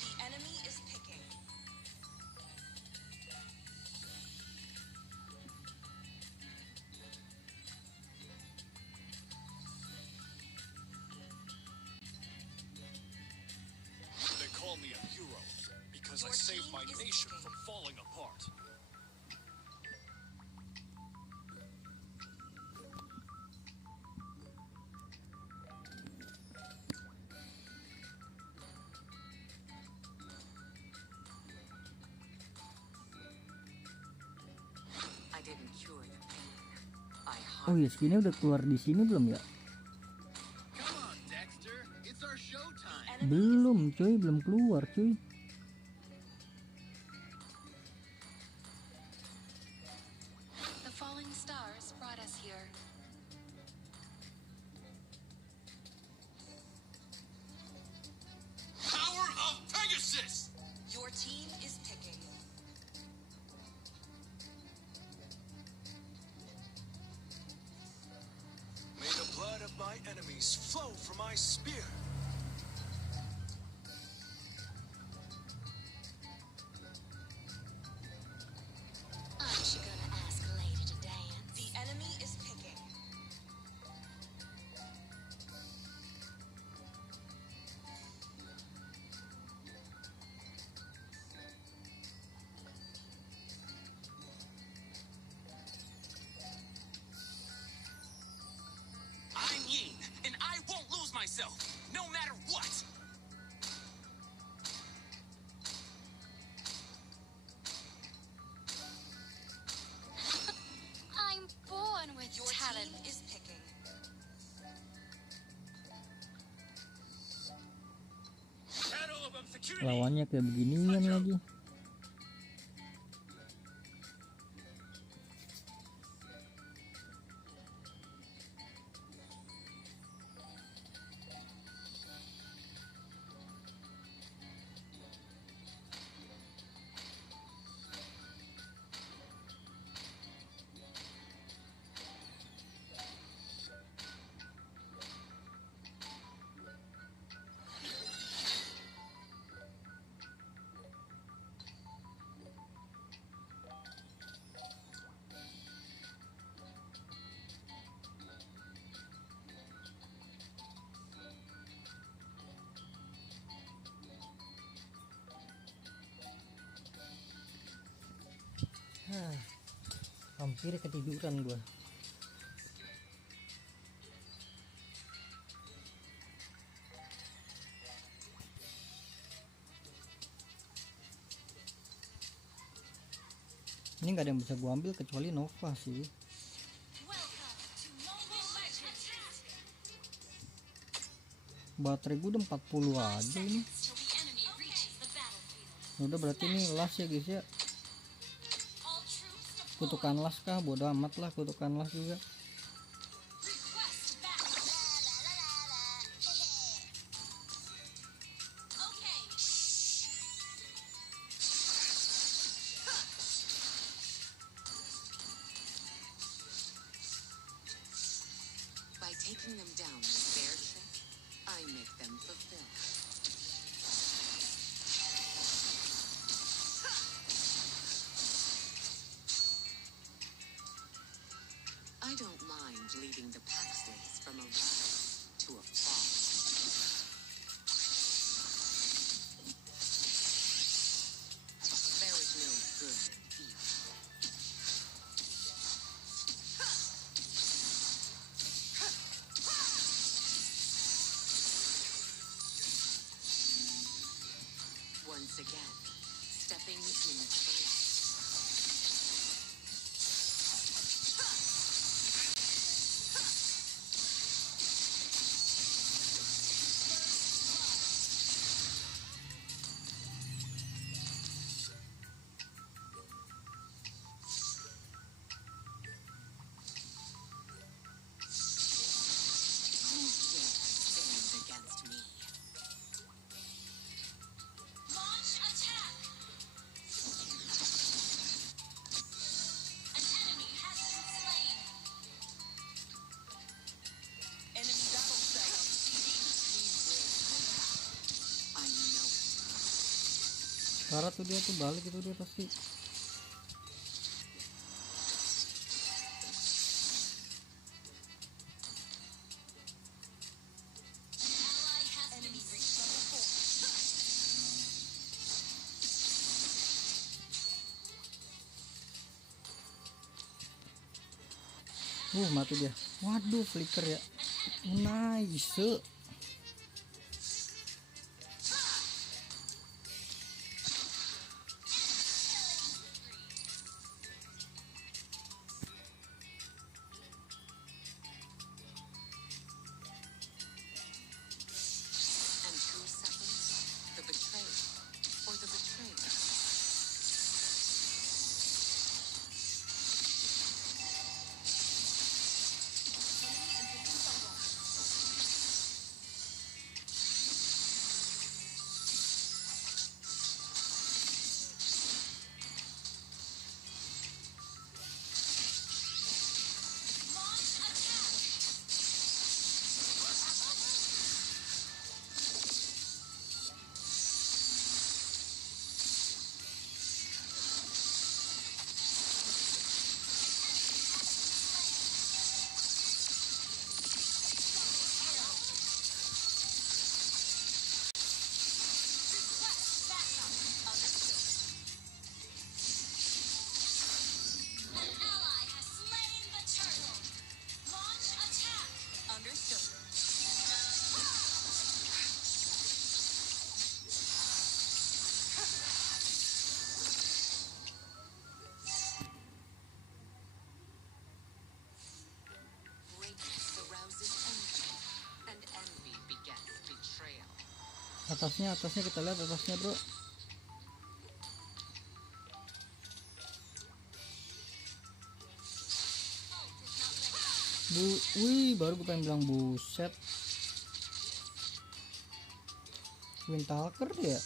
The enemy is picking. They call me a hero because I Your saved team my is nation picking. from falling apart. I didn't cure the pain. I Oh harmed. iya, skinnya udah keluar di sini belum ya? Come on, Dexter. It's our showtime. Belum cuy, belum keluar cuy. The falling stars brought us here. Power of Pegasus! Your team is picking. May the blood of my enemies flow from my spear. Aren't you gonna ask a lady to dance? The enemy is picking. I'm Yin, and I won't lose myself, no matter what! I'm born with Your talent. team is picking. Shadow of obscurity! Lawannya kayak beginian lagi. Hampir ketiduran gua. Ini nggak ada yang bisa gua ambil kecuali Nova sih. Baterai gua udah 40 aja ini. Till the enemy reaches the battlefield. Udah berarti ini last ya guys ya. All troops deployed. Kutukan las kah? Bodo amat lah, kutukan las juga. Request battle. Okay. By taking them down with their trick, I make them fulfill. I don't mind leading the Paxleys from a rise to a fall. There is no good in evil. Once again, stepping into the light. Who dare stand against me? Launch attack. An enemy has been slain. Enemy battle cell on CD. I know it. Karat tuh dia tuh balik itu dia pasti. Ally has been Enemy slain. reached level 4. Mati dia. Waduh, flicker ya. Nice. And who sets Atasnya kita lihat atasnya, bro. Wih, baru gue pengen bilang buset. Windtalker dia.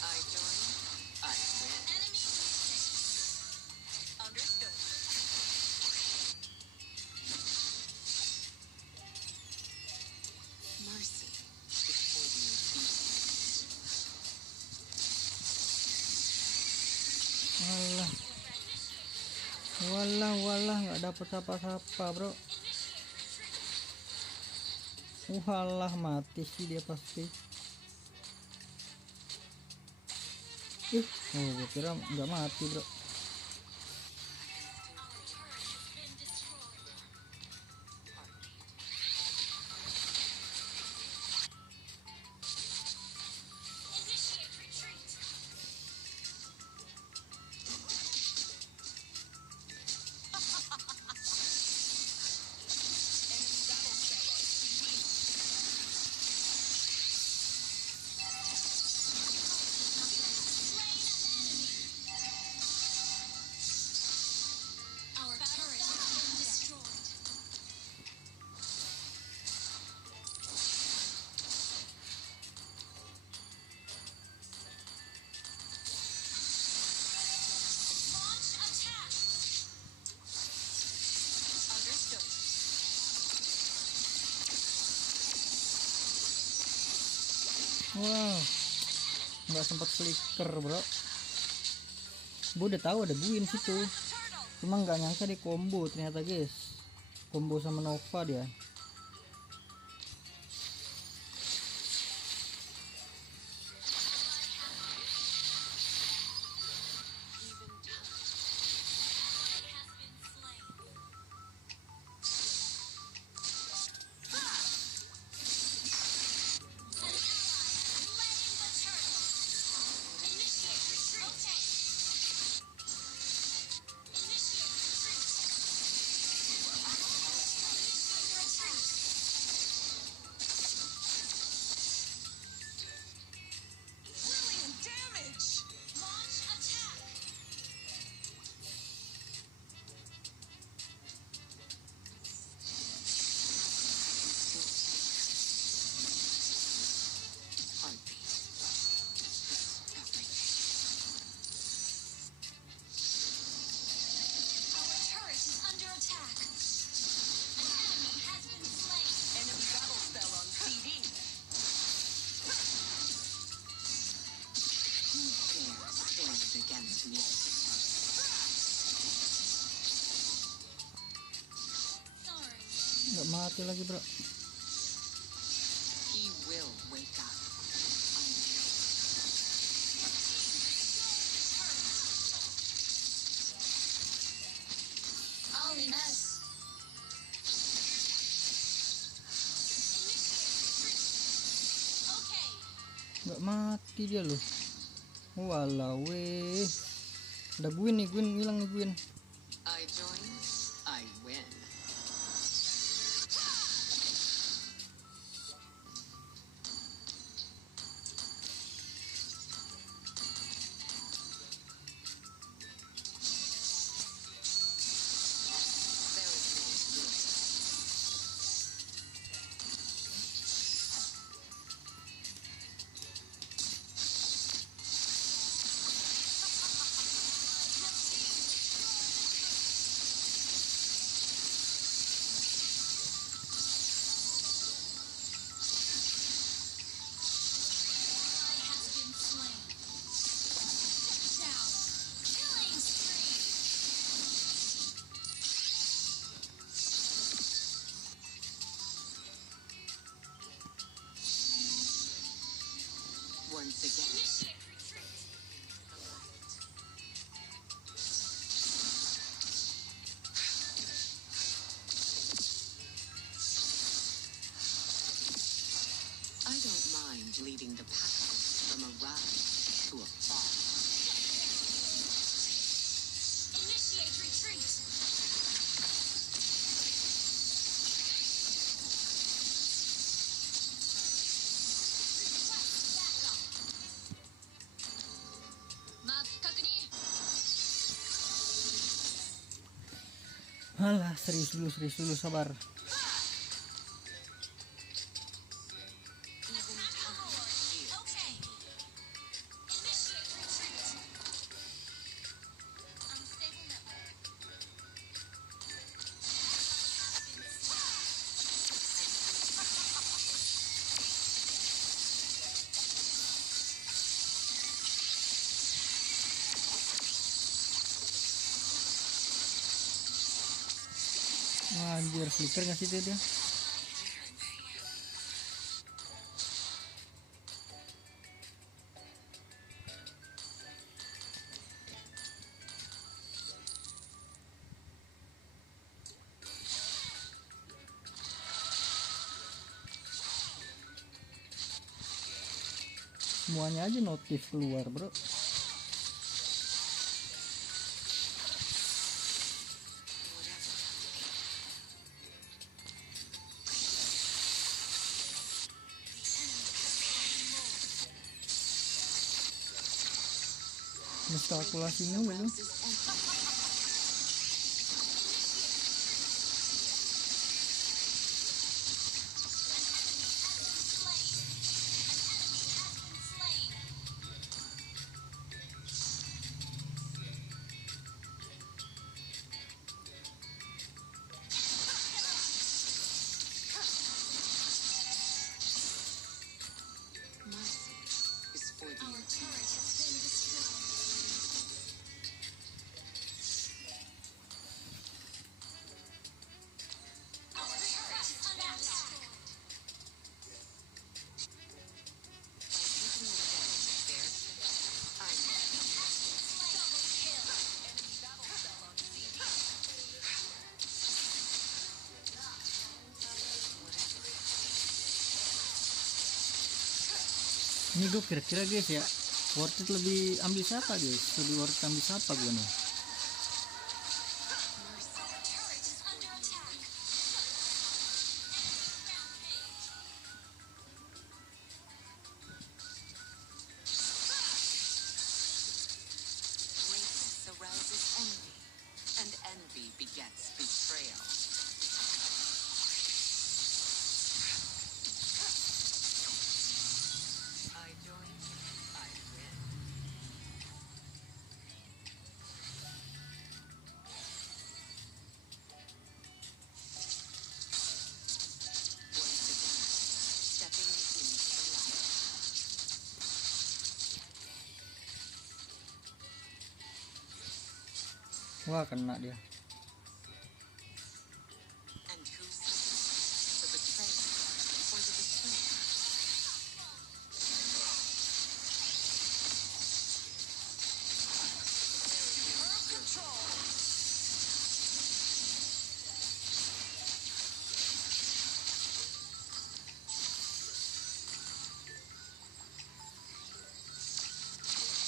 I join, I win. Understood. Mercy before the obedience. Walah nggak dapet sapa-sapa, bro. Walah, mati sih dia pasti. Gue kira nggak mati, bro. Our turret has been destroyed. Launch attack. Understood. Wow, nggak sempat flicker, bro. Gue udah tahu ada Gwyn situ, cuma nggak nyangka di combo ternyata, guys. Combo sama Nova dia. Brilliant damage. Launch attack. Heartbeat is everything. Our turret is under attack. An enemy has been slain. Enemy battle spell on CD. Who dares stand against me? Sorry. Nggak mati lagi, bro. He will wake up. I know. Only mess. Okay. Nggak mati dia loh. Walah, weh. Ada Gwyn nih, Gwyn hilang nih, Gwyn. I join, I win. There is no guilt. Has been slain. Down. Killing spree. Once again, Initiate retreat. I don't mind leading the Paxos from a rise to a fall. Initiate retreat. Alah, serius dulu, sabar. Okay. Initiate retreat. Unstable network. Anjir, flicker nggak sih dia? Semuanya aja notif keluar, bro. Miskalkulasinya gitu. Mercy is for the Our turret has been destroyed. Our turret is under attack. by taking advantage of their strength. I know. Ini gue kira-kira guys ya, worth it lebih ambil siapa guys? Lebih worth it ambil siapa gue nih? Our turret is under attack. Greatness arouses envy, and envy begets betrayal. I join, I win. Once again, stepping into the light. Wah, kena dia. And who suffers? The betrayer or the betrayer?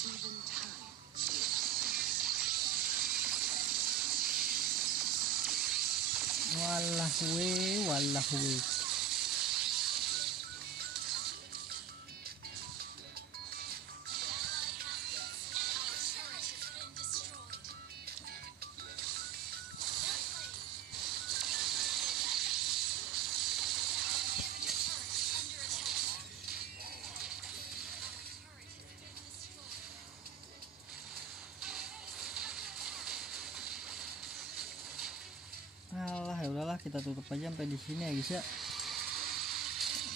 Even time Walah we. Our turret has been destroyed. Inhibitor turret is under attack. Our turret has been destroyed. Alah, ya udahlah, kita tutup aja sampai di sini ya guys ya.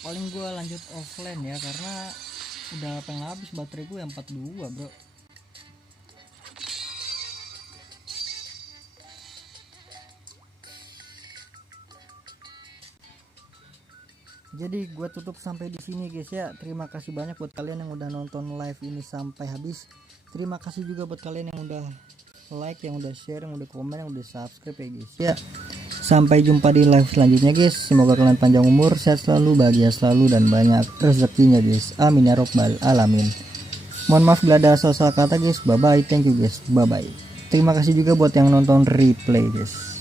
Paling gue lanjut offline ya, karena udah pengen habis baterai gue yang 42 bro. Jadi gue tutup sampai di sini guys ya. Terima kasih banyak buat kalian yang udah nonton live ini sampai habis. Terima kasih juga buat kalian yang udah like, yang udah share, yang udah komen, yang udah subscribe ya guys ya. Sampai jumpa di live selanjutnya guys. Semoga kalian panjang umur, sehat selalu, bahagia selalu, dan banyak rezekinya guys. Amin ya robbal alamin. Mohon maaf bila ada salah kata guys. Bye bye, thank you guys, bye bye. Terima kasih juga buat yang nonton replay guys.